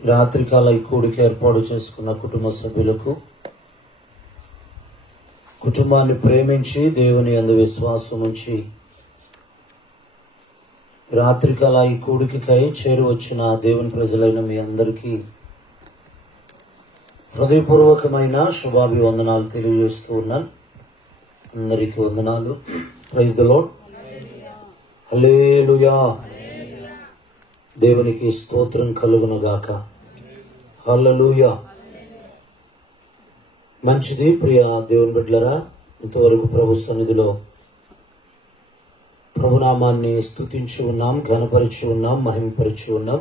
రాత్రికాల ఈ కూడికి ఏర్పాటు చేసుకున్న కుటుంబ సభ్యులకు, కుటుంబాన్ని ప్రేమించి దేవుని యందు విశ్వాసం ఉంచి రాత్రికాల ఈ కూడికై చేరువచ్చిన దేవుని ప్రజలైన మీ అందరికీ హృదయపూర్వకమైన శుభాభివందనాలు తెలియజేస్తూ ఉన్నాను. అందరికీ వందనాలు. Praise the Lord. హల్లెలూయా. దేవునికి స్తోత్రం కలుగును గాక. హల్లెలూయా. మంచిది ప్రియ దేవుని బిడ్డలారా, ఇంతవరకు ప్రభు సన్నిధిలో ప్రభునామాన్ని స్తుతించి ఉన్నాం, ఘనపరిచి ఉన్నాం, మహిమపరిచి ఉన్నాం.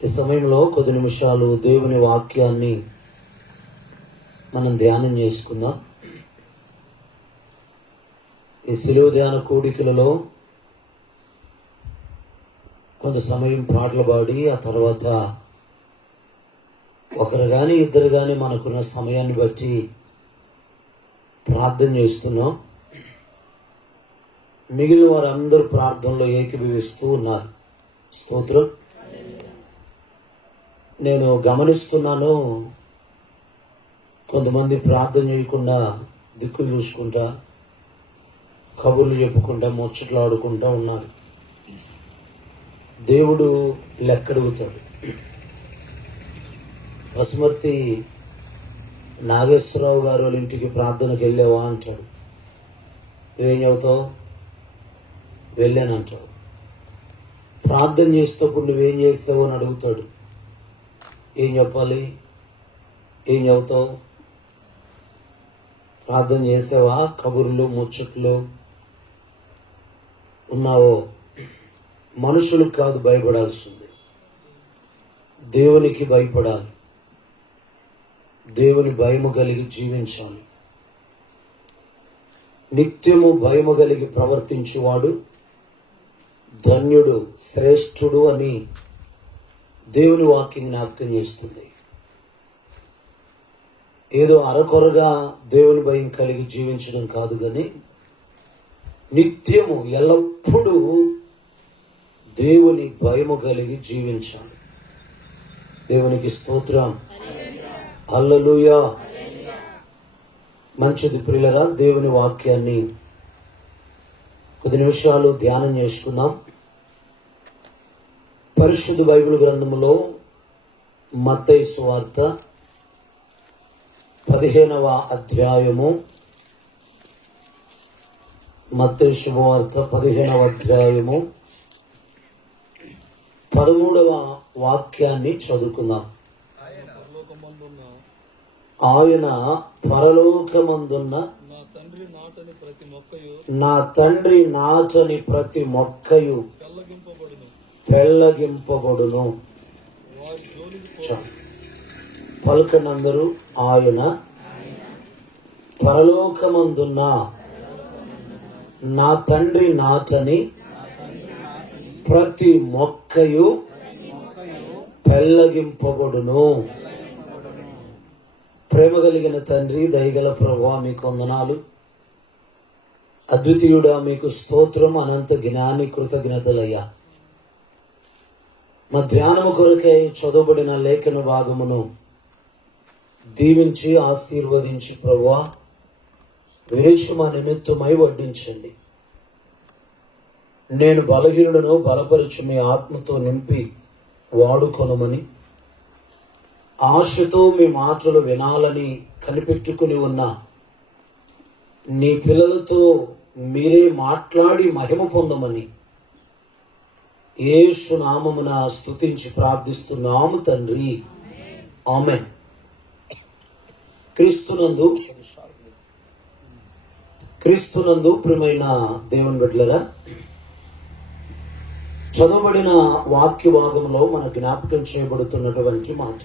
ఈ సమయంలో కొద్ది నిమిషాలు దేవుని వాక్యాన్ని మనం ధ్యానం చేసుకుందాం. ఈ శిలువ ధ్యాన కూడికలలో కొంత సమయం పాటలు పాడి ఆ తర్వాత ఒకరు కానీ ఇద్దరు కానీ మనకున్న సమయాన్ని బట్టి ప్రార్థన చేస్తున్నాం. మిగిలిన వారందరూ ప్రార్థనలో ఏకీభవిస్తూ ఉన్నారు. స్తోత్రం. నేను గమనిస్తున్నాను, కొంతమంది ప్రార్థన చేయకుండా దిక్కులు చూసుకుంటా, కబుర్లు చెప్పుకుంటా, ముచ్చట్లు ఆడుకుంటా ఉన్నారు. దేవుడు లెక్కడుగుతాడు. పసుమర్తి నాగేశ్వరరావు గారు వాళ్ళ ఇంటికి ప్రార్థనకు వెళ్ళావా అంటాడు. నువ్వేం చెబుతావు? వెళ్ళానంటావు. ప్రార్థన చేసేటప్పుడు నువ్వేం చేస్తావు అని అడుగుతాడు. ఏం చెప్పాలి? ఏం చెబుతావు? ప్రార్థన చేసావా? కబుర్లు ముచ్చట్లు ఉన్నావో? మనుషులకు కాదు భయపడాల్సింది, దేవునికి భయపడాలి. దేవుని భయము కలిగి జీవించాలి. నిత్యము భయము కలిగి ప్రవర్తించువాడు ధన్యుడు, శ్రేష్ఠుడు అని దేవుని వాక్యం జ్ఞాపకం చేస్తుంది. ఏదో అరకొరగా దేవుని భయం కలిగి జీవించడం కాదు, కానీ నిత్యము ఎల్లప్పుడూ దేవుని భయము కలిగి జీవించాలి. దేవునికి స్తోత్రం. హల్లెలూయా. మంచిది ప్రియులరా, దేవుని వాక్యాన్ని కొద్ది నిమిషాలు ధ్యానం చేసుకుందాం. పరిశుద్ధ బైబిల్ గ్రంథములో మత్తయి సువార్త 15వ అధ్యాయము, మత్తయి శుభవార్త 15వ అధ్యాయము 13వ వాక్యాన్ని చదువుకుందాం. ఆయన పరలోకమందున్న నా తండ్రి నాటని ప్రతి మొక్కయు పెళ్ళగింపబడును. పలుకనందరూ, ఆయన పరలోకమందున్న నా తండ్రి నాటని ప్రతి మొక్కయు పెళ్ళగింపబడును. ప్రేమ కలిగిన తండ్రి, దయగల ప్రభువా, మీకు వందనాలు. అద్వితీయుడా, మీకు స్తోత్రం. అనంత జ్ఞాని, కృతజ్ఞతలయ్యా. మా ధ్యానము కొరకై చదవబడిన లేఖన భాగమును దీవించి ఆశీర్వదించి ప్రభువా, విరేచు మా నిమిత్తమై వడ్డించండి. నేను బలహీనుడను, బలపరచు మీ ఆత్మతో నింపి వాడుకొనమని, ఆశతో మీ మాటలు వినాలని కనిపెట్టుకుని ఉన్న నీ పిల్లలతో మీరే మాట్లాడి మహిమ పొందమని యేసు నామమున స్తుతించి ప్రార్థిస్తున్నాము తండ్రి. ఆమేన్. క్రీస్తునందు ప్రియమైన దేవుని బిడ్డలారా, చదవబడిన వాక్య భాగంలో మన జ్ఞాపకం చేయబడుతున్నటువంటి మాట,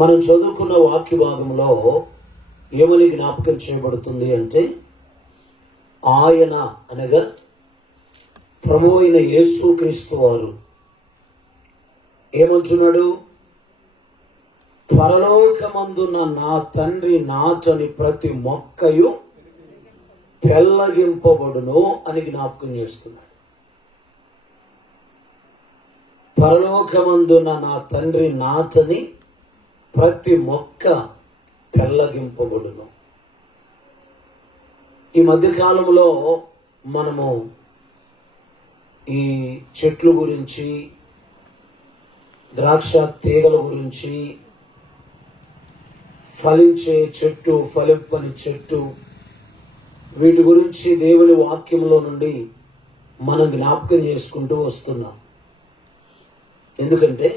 మనం చదువుకున్న వాక్య భాగంలో ఏమని జ్ఞాపకం చేయబడుతుంది అంటే, ఆయన అనగా ప్రభువు అయిన యేసుక్రీస్తు వారు ఏమంటున్నాడు? పరలోకమందున్న నా తండ్రి నాటని ప్రతి మొక్కయు పెళ్ళగింపబడును అని జ్ఞాపకం చేస్తున్నాడు. పరలోకమందున్న నా తండ్రి నాటని ప్రతి మొక్క పెళ్ళగింపబడును. ఈ మధ్యకాలంలో మనము ఈ చెట్లు గురించి, ద్రాక్ష తీగల గురించి, ఫలించే చెట్టు, ఫలింపని చెట్టు, వీటి గురించి దేవుని వాక్యంలో నుండి మనం జ్ఞాపకం చేసుకుంటూ వస్తున్నాం. ఎందుకంటే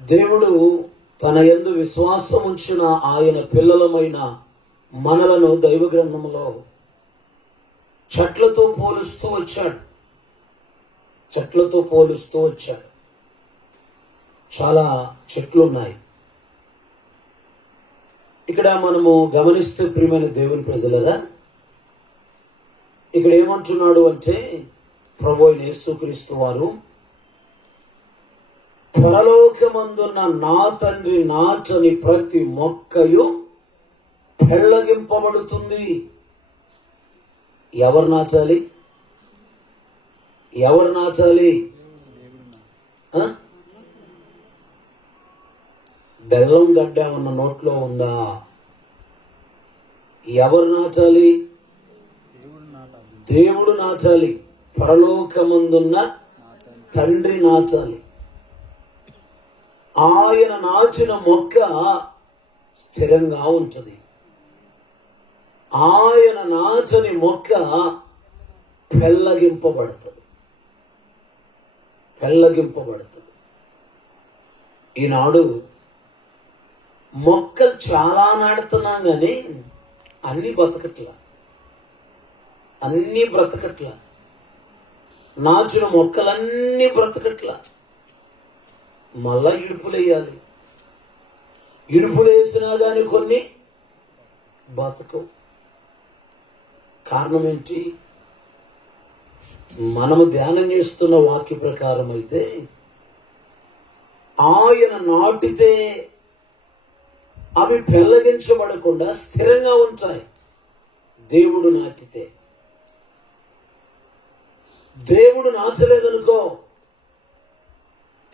దేవుడు తన యందు విశ్వాసం ఉంచిన ఆయన పిల్లలమైన మనలను దైవ గ్రంథంలో చెట్లతో పోలుస్తూ వచ్చాడు. చాలా చెట్లు ఉన్నాయి. ఇక్కడ మనము గమనిస్తే ప్రియమైన దేవుని ప్రజలరా, ఇక్కడ ఏమంటున్నాడు అంటే ప్రభువైన యేసుక్రీస్తు వారు, పరలోకమందున్న నా తండ్రి నాటని ప్రతి మొక్కయు పెళ్ళగింపబడుతుంది. ఎవరు నాటాలి? బెల్లం గడ్డ ఉన్న నోట్లో ఉందా? ఎవరు నాటాలి? దేవుడు నాటాలి. పరలోకమందున్న తండ్రి నాటాలి. ఆయన నాచిన మొక్క స్థిరంగా ఉంటుంది. ఆయన నాచని మొక్క పెళ్ళగింపబడుతుంది. ఈనాడు మొక్కలు చాలా నాడుతున్నాం కానీ అన్నీ బ్రతకట్లా. నాచిన మొక్కలన్నీ బ్రతకట్లా. మళ్ళా ఇడుపులేయాలి. ఇడుపులేసినా కానీ కొన్ని బతకవు. కారణం ఏంటి? మనము ధ్యానం చేస్తున్న వాక్య ప్రకారం అయితే ఆయన నాటితే అవి పెళ్ళగించబడకుండా స్థిరంగా ఉంటాయి. దేవుడు నాటితే, దేవుడు నాచలేదనుకో,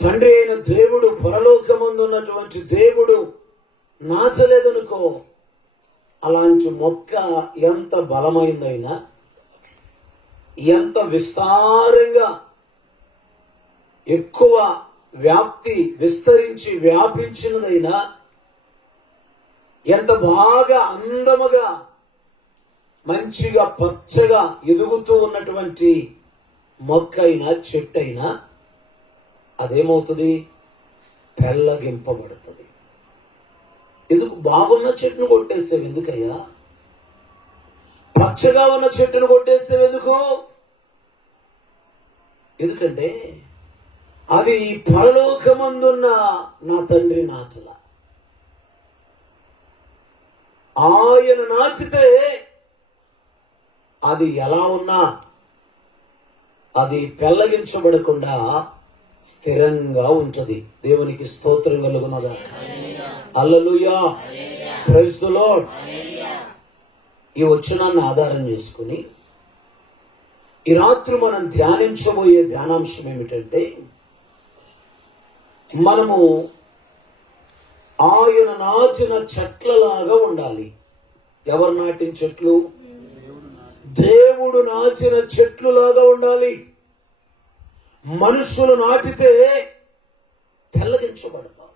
తండ్రి అయిన దేవుడు, పరలోకమందు ఉన్నటువంటి దేవుడు నాచలేదనుకో, అలాంటి మొక్క ఎంత బలమైందైనా, ఎంత విస్తారంగా ఎక్కువ విస్తరించి వ్యాపించినదైనా, ఎంత బాగా అందముగా మంచిగా పచ్చగా ఎదుగుతూ ఉన్నటువంటి మొక్క అయినా చెట్టు అయినా అదేమవుతుంది? పెళ్ళగింపబడుతుంది. ఎందుకు? బాగున్న చెట్టును కొట్టేస్తావు ఎందుకయ్యా? పచ్చగా ఉన్న చెట్టును కొట్టేస్తావు ఎందుకు? ఎందుకంటే అది పరలోకమందున్న నా తండ్రి నాచల. ఆయన నాచితే అది ఎలా ఉన్నా అది పెళ్ళగించబడకుండా స్థిరంగా ఉంటది. దేవునికి స్తోత్రం కలుగునగా. హల్లెలూయా, ప్రైజ్ ది లార్డ్. ఈ వచనాన్ని ఆధారం చేసుకుని ఈ రాత్రి మనం ధ్యానించబోయే ధ్యానాంశం ఏమిటంటే, మనము ఆయన నాచిన చెట్లలాగా ఉండాలి. ఎవరు నాటిన చెట్లు? దేవుడు నాచిన చెట్లులాగా ఉండాలి. మనుషులు నాటితే పెళ్ళగించబడతాం.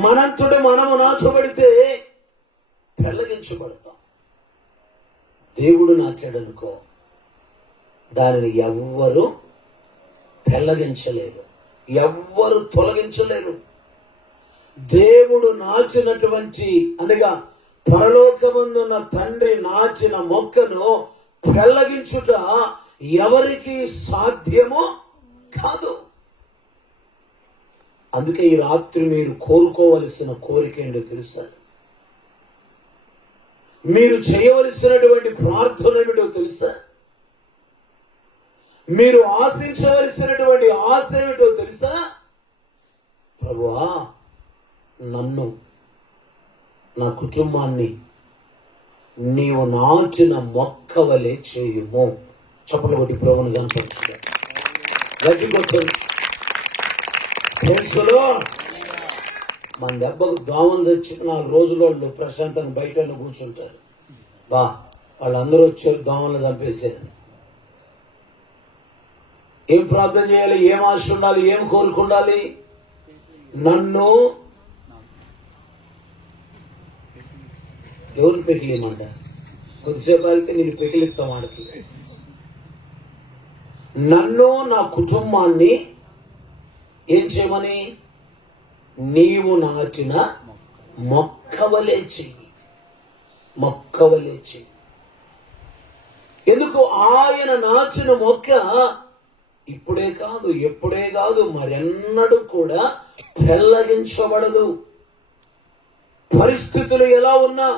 మనంతట మనము నాచబడితే పెళ్ళగించబడతాం. దేవుడు నాచాడనుకో, దానిని ఎవ్వరు పెళ్ళగించలేరు, ఎవ్వరు తొలగించలేరు. దేవుడు నాచినటువంటి అనగా పరలోకమందున్న తండ్రి నాచిన మొక్కను పెళ్ళగించుట ఎవరికి సాధ్యమో కాదు. అందుకే ఈ రాత్రి మీరు కోరుకోవలసిన కోరిక ఏంటో తెలుసా? మీరు చేయవలసినటువంటి ప్రార్థన ఏమిటో తెలుసా? మీరు ఆశించవలసినటువంటి ఆశ ఏమిటో తెలుసా? ప్రభువా, నన్ను, నా కుటుంబాన్ని నీవు నాచిన మొక్క వలె చేయుము. చప్పట్లు కొట్టి ప్రభువుని కనపరచుగా. గట్టి కొట్టండి. కేసులో మన దెబ్బకు దోమలు తెచ్చి 4 రోజులు వాళ్ళు ప్రశాంతంగా బయట కూర్చుంటారు. వాళ్ళందరూ వచ్చారు, దోమలు చంపేశారు. ఏం ప్రార్థన చేయాలి, ఏం ఆశ ఉండాలి, ఏం కోరిక ఉండాలి? నన్ను ఎవరు పెకిలేమంట? కొద్దిసేపు అయితే నేను పెకిలిస్తాం వాడికి. నన్ను, నా కుటుంబాన్ని ఏం చేయమని? నీవు నాటిన మొక్కవలే చెయ్యి, మొక్కవలే చెయ్యి. ఎందుకు? ఆయన నాటిన మొక్క ఇప్పుడే కాదు, ఎప్పుడే కాదు, మరెన్నడూ కూడా పెళ్లగించబడదు. పరిస్థితులు ఎలా ఉన్నా,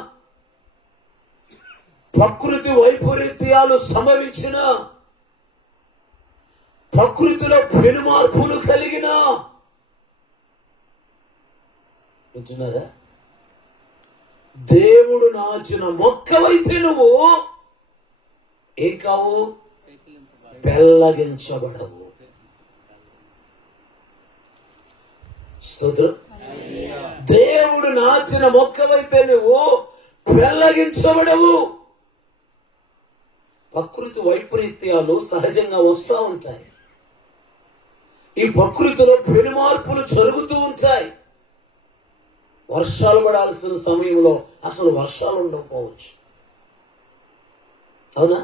ప్రకృతి వైపరీత్యాలు సంభవించిన, ప్రకృతిలో పెనుమార్పులు కలిగిన, వింటున్నారా? దేవుడు నాచిన మొక్కవైతే నువ్వు ఏం కావు? పెళ్లగించబడవు. స్తోత్రం. దేవుడు నాచిన మొక్కవైతే నువ్వు పెళ్లగించబడవు. ప్రకృతి వైపరీత్యాలు సహజంగా వస్తూ ఉంటాయి. ఈ ప్రకృతిలో పెనుమార్పులు జరుగుతూ ఉంటాయి. వర్షాలు పడాల్సిన సమయంలో అసలు వర్షాలు ఉండకపోవచ్చు. అవునా?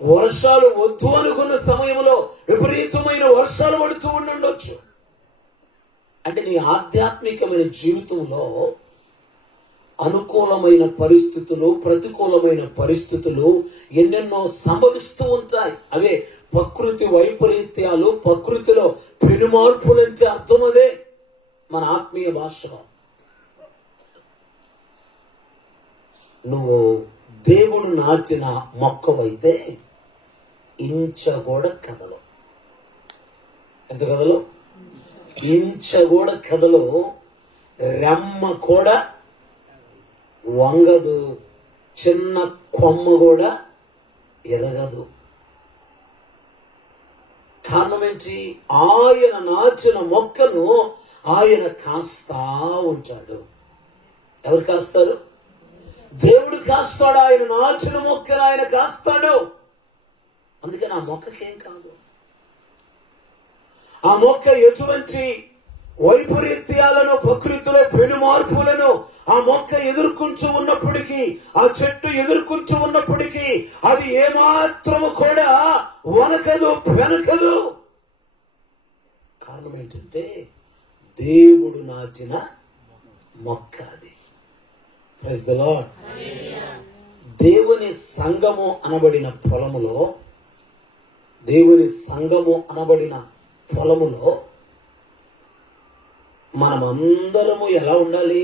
వర్షాలు వద్దు అనుకున్న సమయంలో విపరీతమైన వర్షాలు పడుతూ ఉండొచ్చు. అంటే నీ ఆధ్యాత్మికమైన జీవితంలో అనుకూలమైన పరిస్థితులు, ప్రతికూలమైన పరిస్థితులు ఎన్నెన్నో సంభవిస్తూ ఉంటాయి. అవే ప్రకృతి వైపరీత్యాలు, ప్రకృతిలో పెనుమార్పులంటే అర్థం అదే మన ఆత్మీయ భాషలో. నువ్వు దేవుడు నాటిన మొక్కవైతే ఇంచ కూడా కదలు. ఎంత కదలు? ఇంచ కూడా కదలు. రెమ్మ కూడా వంగదు, చిన్న కొమ్మ కూడా ఎరగదు. కారణం ఏంటి? ఆయన నాచిన మొక్కను ఆయన కాస్తా ఉంటాడు. ఎవరు కాస్తారు? దేవుడు కాస్తాడు. ఆయన నాచిన మొక్కను ఆయన కాస్తాడు. అందుకని ఆ మొక్కకేం కాదు. ఆ మొక్క ఎటువంటి వైపరీత్యాలను, ప్రకృతిలో పెను మార్పులను ఆ మొక్క ఎదుర్కొంటూ ఉన్నప్పటికీ, ఆ చెట్టు ఎదుర్కొంటూ ఉన్నప్పటికీ అది ఏమాత్రము కూడా వనకదు, వెనకదు. కారణం ఏంటంటే దేవుడు నాటిన మొక్క అది. Praise the Lord. దేవుని సంఘము అనబడిన పొలములో, దేవుని సంఘము అనబడిన పొలములో మనమందరము ఎలా ఉండాలి?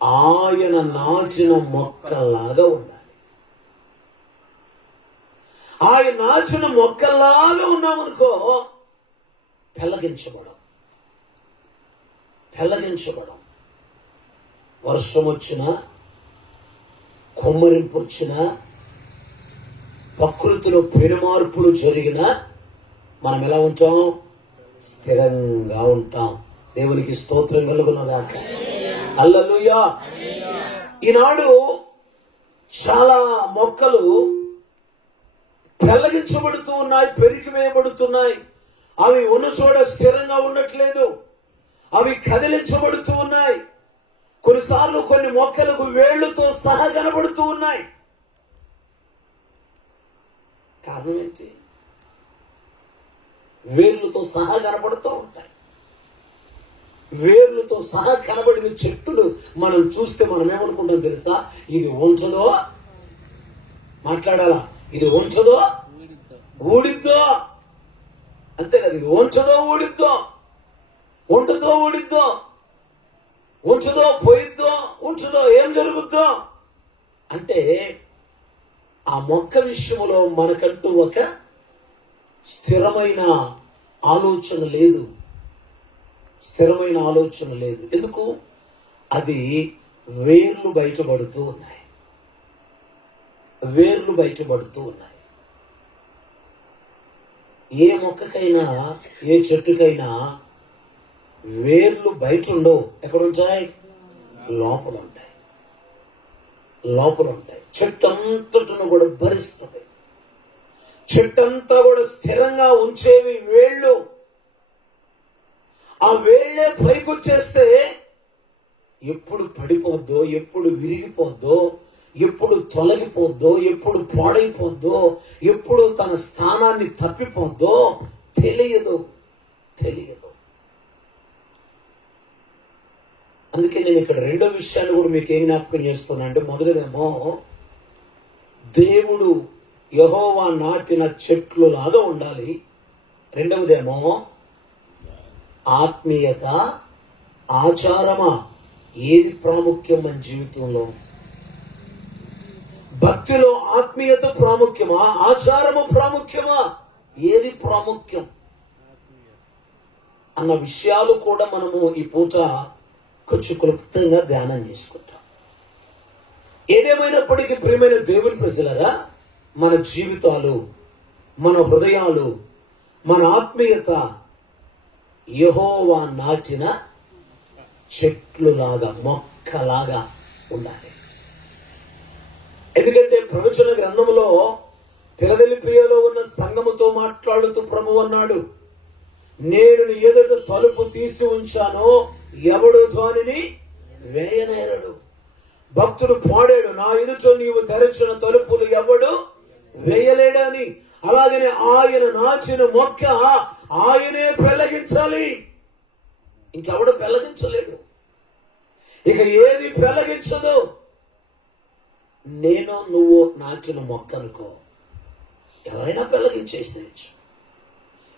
ఆయన నాచిన మొక్కలాగా ఉండాలి. ఆయన నాచిన మొక్కలాగా ఉన్నామనుకో, పెళ్లగించబడం. వర్షం వచ్చినా, కొమ్మరింపు వచ్చినా, ప్రకృతిలో పెనుమార్పులు జరిగినా మనం ఎలా ఉంటాం? స్థిరంగా ఉంటాం. దేవునికి స్తోత్రం కలుగునగాక. హల్లెలూయా. ఈనాడు చాలా మొక్కలు పెళ్లగించబడుతూ ఉన్నాయి, పెరికివేయబడుతున్నాయి. అవి ఉన్న చోట స్థిరంగా ఉండట్లేదు, అవి కదిలించబడుతూ ఉన్నాయి. కొన్నిసార్లు కొన్ని మొక్కలకు వేళ్లతో సహా కనబడుతూ ఉన్నాయి. కారణం ఏంటి? వేర్లతో సహా కనబడుతూ ఉంటాయి. వేర్లతో సహా కనబడిన చెట్టును మనం చూస్తే మనం ఏమనుకుంటాం తెలుసా? ఇది ఉంచదో, మాట్లాడాలా, ఇది ఉంచదో ఊడిద్దో, అంతే కదా. ఇది ఉంచదో ఊడిద్దో, ఉంటుందో ఊడిద్దో, ఉంచదో పోయిద్దో, ఉంచదో ఏం జరుగుద్దో. అంటే ఆ మొక్క విషయంలో మనకంటూ ఒక స్థిరమైన ఆలోచన లేదు. ఎందుకు? అది వేర్లు బయటపడుతూ ఉన్నాయి. ఏ మొక్కకైనా ఏ చెట్టుకైనా వేర్లు బయట ఉండవు. ఎక్కడ ఉంటాయి? లోపల ఉంటాయి. లోపల ఉంటాయి. చెట్టు అంతటను కూడా భరిస్తుంది. చెట్టంతా కూడా స్థిరంగా ఉంచేవి వేళ్ళు. ఆ వేళ్లే పైకొచ్చేస్తే ఎప్పుడు పడిపోద్దో, ఎప్పుడు విరిగిపోద్దో, ఎప్పుడు తొలగిపోద్దో, ఎప్పుడు పాడైపోద్దో, ఎప్పుడు తన స్థానాన్ని తప్పిపోద్దో తెలియదు. అందుకే నేను ఇక్కడ రెండో విషయాన్ని కూడా మీకు ఏం జ్ఞాపకం చేస్తున్నా అంటే, మొదటిదేమో దేవుడు యెహోవా నాటిన చెట్లు లాగా ఉండాలి. రెండవదేమో ఆత్మీయత, ఆచారమా, ఏది ప్రాముఖ్యం మన జీవితంలో? భక్తిలో ఆత్మీయత ప్రాముఖ్యమా, ఆచారము ప్రాముఖ్యమా, ఏది ప్రాముఖ్యం అన్న విషయాలు కూడా మనము ఈ పూట కొంచెం క్లుప్తంగా ధ్యానం చేసుకుంటాం. ఏదేమైనప్పటికీ ప్రియమైన దేవుని ప్రజలరా, మన జీవితాలు, మన హృదయాలు, మన ఆత్మీయత యెహోవా నాటిన చెట్లులాగా, మొక్కలాగా ఉండాలి. ఎందుకంటే ప్రవచన గ్రంథంలో ఫిలదెల్ఫియాలో ఉన్న సంఘముతో మాట్లాడుతూ ప్రభువు అన్నాడు, నేను నీ ఎదుట తలుపు తీసి ఉంచాను, ఎవడు దానిని వేయనేరడు. భక్తుడు పాడాడు, నా ఎదుట నీవు తెరచిన తలుపులు ఎవడు వేయలేడని. అలాగనే ఆయన నాచిన మొక్క ఆయనే పెళ్లగించాలి, ఇంకెవడు పెళ్లగించలేడు. ఇక ఏది పెళ్లగించదు. నేను నువ్వు నాటిన మొక్క అనుకో, ఎవరైనా పెళ్లగించేసేయచ్చు,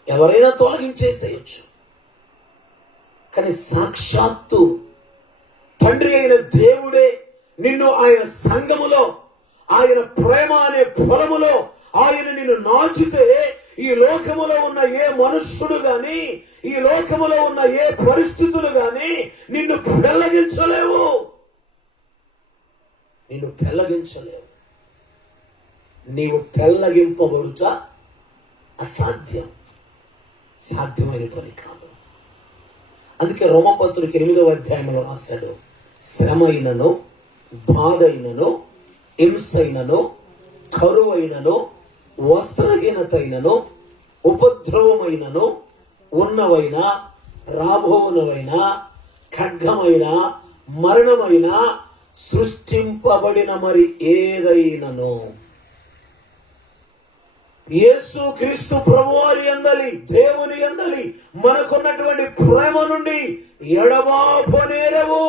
ఎవరైనా తొలగించేసేయచ్చు. కానీ సాక్షాత్తు తండ్రి అయిన దేవుడే నిన్ను ఆయన సంఘములో, ఆయన ప్రేమ అనే పొలములో ఆయన నిన్ను నాచితే, ఈ లోకములో ఉన్న ఏ మనుష్యుడు గాని, ఈ లోకములో ఉన్న ఏ పరిస్థితులు గాని నిన్ను పెళ్లగించలేవు. నీవు పెళ్లగింపబడుట అసాధ్యం, సాధ్యమైన పని కాదు. అందుకే రోమపత్రిక 8వ అధ్యాయంలో రాశాడు, శ్రమైనను, బాధైనను, హింసైనను, కరువైనను, వస్త్రహీనతైనను, ఉపద్రవమైనను, ఉన్నవైనా, రాబోవునవైనా, ఖడ్గమైన, మరణమైన, సృష్టింపబడిన మరి ఏదైనను యేసు క్రీస్తు ప్రభువారి యందలి, దేవుని యందలి మనకున్నటువంటి ప్రేమ నుండి ఎడబాపనేరవు.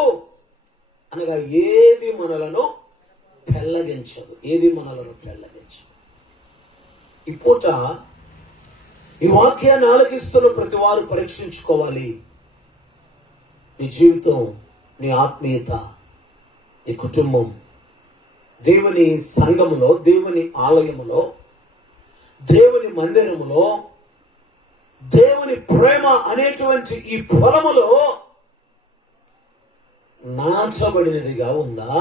అనగా ఏది మనలను పెళ్లగించదు. ఈ పూట ఈ వాక్యాన్ని ఆలకిస్తున్న ప్రతి వారు పరీక్షించుకోవాలి. నీ జీవితం, నీ ఆత్మీయత, నీ కుటుంబం, దేవుని సంఘములో, దేవుని ఆలయములో, దేవుని మందిరములో, దేవుని ప్రేమ అనేటువంటి ఈ పొలములో నాచబడినదిగా ఉందా,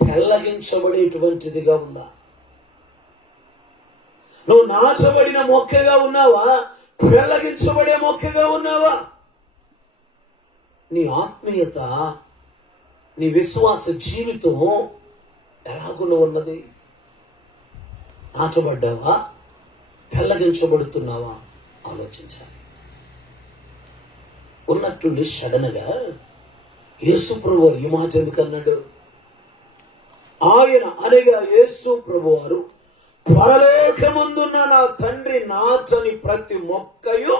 పెళ్లగించబడేటువంటిదిగా ఉందా? నువ్వు నాచబడిన మొక్కగా ఉన్నావా, పెళ్లగించబడే మొక్కగా ఉన్నావా? నీ ఆత్మీయత, నీ విశ్వాస జీవితం ఎలాగులో ఉన్నది? నాచబడ్డావా, పెళ్లగించబడుతున్నావా? ఆలోచించాలి. ఉన్నట్టుండి సడన్గా యేసు ప్రభువారు ఈ మాట ఎందుకు అన్నాడు? ఆయన అనగా యేసు ప్రభువారు, పరలోకమందున్న నా తండ్రి నాచని ప్రతి మొక్కయు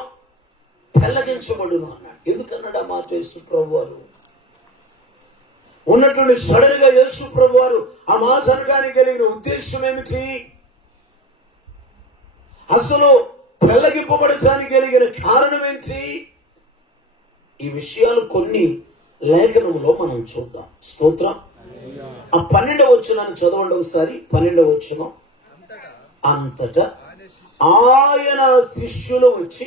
పెళ్లగించబడును అన్నాడు. ఎందుకన్నాడు ఆ మాట యేసు ప్రభువారు? ఉన్నటువంటి సడన్ గా యేసు ప్రభువారు ఆ మాట అనడానికి కలిగిన ఉద్దేశం ఏమిటి? అసలు పెళ్లగింపబడటానికి కలిగిన కారణం ఏంటి? ఈ విషయాలు కొన్ని లేఖనములో మనం చూద్దాం. స్తోత్రం. ఆ 12వ వచనాన్ని చదవండి ఒకసారి. 12వ వచనం, అంతటా ఆయన శిష్యులు వచ్చి,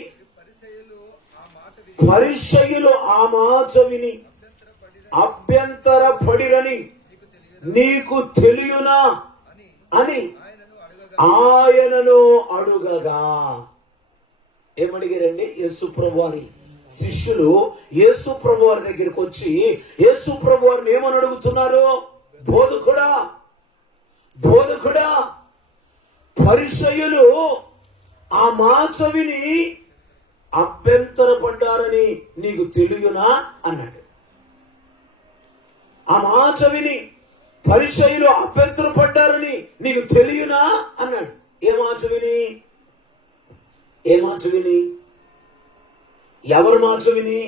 పరిసయ్యులు ఆ మాట విని అభ్యంతర పడిరని నీకు తెలియనా అని ఆయనను అడుగగా. ఏమడిగారండి? యేసు ప్రభు వారి శిష్యులు యేసు ప్రభు వారి దగ్గరికి వచ్చి యేసు ప్రభు వారిని ఏమని అడుగుతున్నారు? బోధకుడా, బోధకుడా, పరిసయ్యులు ఆ మాట విని అభ్యంతరపడ్డారని నీకు తెలియనా అన్నాడు. ఆ మాట విని పరిసయ్యులు అభ్యంతరపడ్డారని నీకు తెలియనా అన్నాడు. ఏ మాట విని? ఏ మాట విని? ఎవరి మాట విని?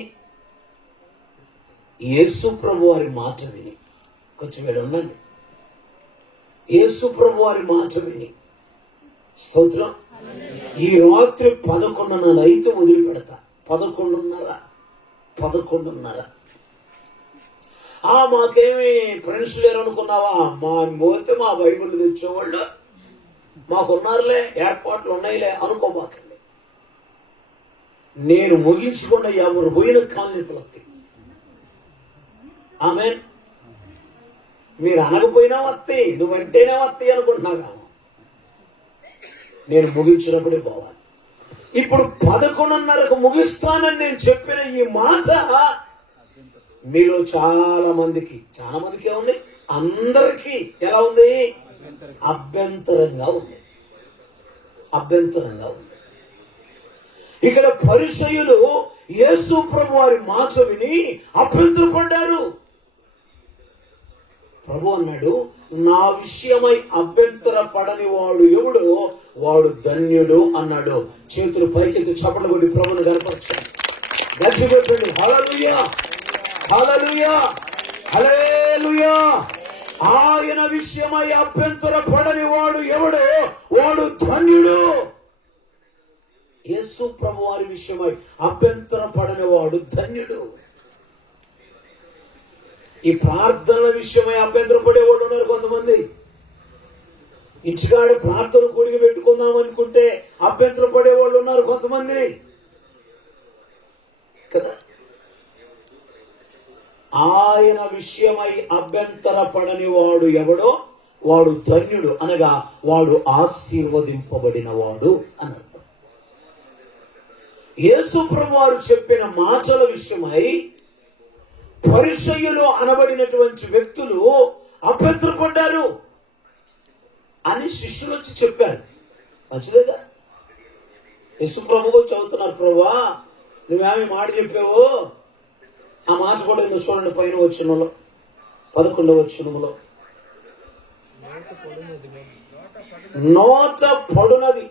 యేసు ప్రభు వారి మాట విని. కొంచెం వీడు ఉండండి. యేసు ప్రభు వారి మాట విని. స్తోత్రం. ఈ రాత్రి 11:30 అయితే వదిలిపెడతా. 11:30 మాకేమి ఫ్రెండ్స్ లేరు అనుకున్నావా? మా పోతే మా బైబిల్ తెచ్చేవాళ్ళు మాకున్నారులే, ఏర్పాట్లు ఉన్నాయిలే అనుకోమాకండి. నేను ముగించకుండా ఎవరు పోయిన కాలనీపులత్తి. ఆమెన్. మీరు అనకపోయినా వత్తి, నువ్వంటేనే వత్తి అనుకుంటున్నావా? నేను ముగించినప్పుడే పోవాలి. ఇప్పుడు 11:30కు ముగిస్తానని నేను చెప్పిన ఈ మాట మీలో చాలా మందికి ఉంది, అందరికీ ఎలా ఉంది? అభ్యంతరంగా ఉంది. ఇక్కడ పరిసయ్యులు యేసు ప్రభు వారి మాట విని అభ్యంతరపడ్డారు. ప్రభు అన్నాడు, నా విషయమై అభ్యంతర పడని వాడు ఎవడో వాడు ధన్యుడు అన్నాడు. చేతులు పైకెత్తి చప్పట్లు కొట్టి ప్రభువును కనపరచాడు. గట్టిగొట్టండి. హల్లెలూయా, హల్లెలూయా, హల్లెలూయా. ఆయన విషయమై అభ్యంతర పడని వాడు ఎవడో వాడు ధన్యుడు. యేసు ప్రభు వారి విషయమై అభ్యంతర పడని వాడు ధన్యుడు. ఈ ప్రార్థనల విషయమై అభ్యంతర పడేవాళ్ళు ఉన్నారు కొంతమంది. ఇంటికాడ ప్రార్థన కూడికి పెట్టుకుందాం అనుకుంటే అభ్యంతర పడేవాళ్ళు ఉన్నారు కొంతమంది కదా. ఆయన విషయమై అభ్యంతర పడని వాడు ఎవడో వాడు ధన్యుడు, అనగా వాడు ఆశీర్వదింపబడిన వాడు అని అర్థం. యేసు ప్రభు వారు చెప్పిన మాటల విషయమై పరిసయ్యులు అనబడినటువంటి వ్యక్తులు అభ్యంతరపడ్డారు అని శిష్యులు వచ్చి చెప్పారు. మంచిదేగా? యేసు ప్రభువు చదువుతున్నారు, ప్రభువా నువ్వేమి మాట చెప్పావు? ఆ మాట కూడా ఎందుకు చూడండి, పైన వచనంలో 11వ వచనంలో, నోట పడునది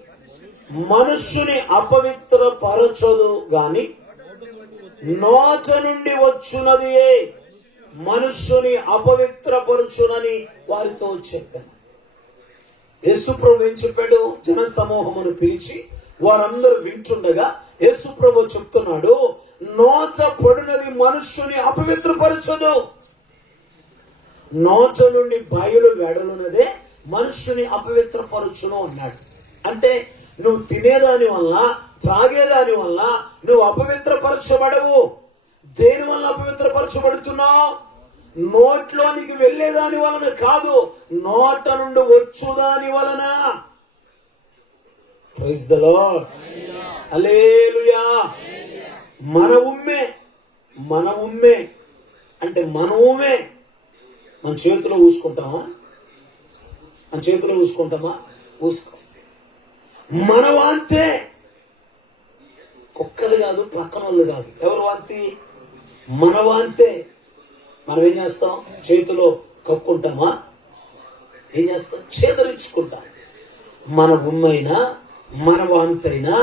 మనుష్యుని అపవిత్ర పరచదు గాని నోట నుండి వచ్చున్నది మనుష్యుని అపవిత్రపరచునని వారితో చెప్పాను. యేసు ప్రభు ఏం చెప్పాడు? జన సమూహమును పిలిచి వారందరూ వింటుండగా యేసు ప్రభు చెప్తున్నాడు, నోట పడినది మనుష్యుని అపవిత్రపరచదు. నోట నుండి బయలు వెడలున్నదే మనుష్యుని అపవిత్రపరచును అన్నాడు. అంటే నువ్వు తినేదాని వల్ల, త్రాగేదాని వల్ల నువ్వు అపవిత్రపరచబడవు. దేని వల్ల అపవిత్రపరచబడుతున్నావు? నోట్లోనికి వెళ్ళేదాని వలన కాదు, నోట నుండి వచ్చుదాని వలన. ప్రైజ్ ది లార్డ్, హల్లెలూయా. మన ఉమ్మే అంటే మనమే మన చేతిలో ఊసుకుంటామా? ఊసుకో. మన వాంతే, కుక్కలు కాదు, పక్కన వాళ్ళు కాదు. ఎవరు వాంతి? మన వాంతే. మనం ఏం చేస్తాం? చేతిలో కక్కుంటామా? ఏం చేస్తాం? చేదరించుకుంటాం. మన ఉమ్మైనా మన వాంతైనా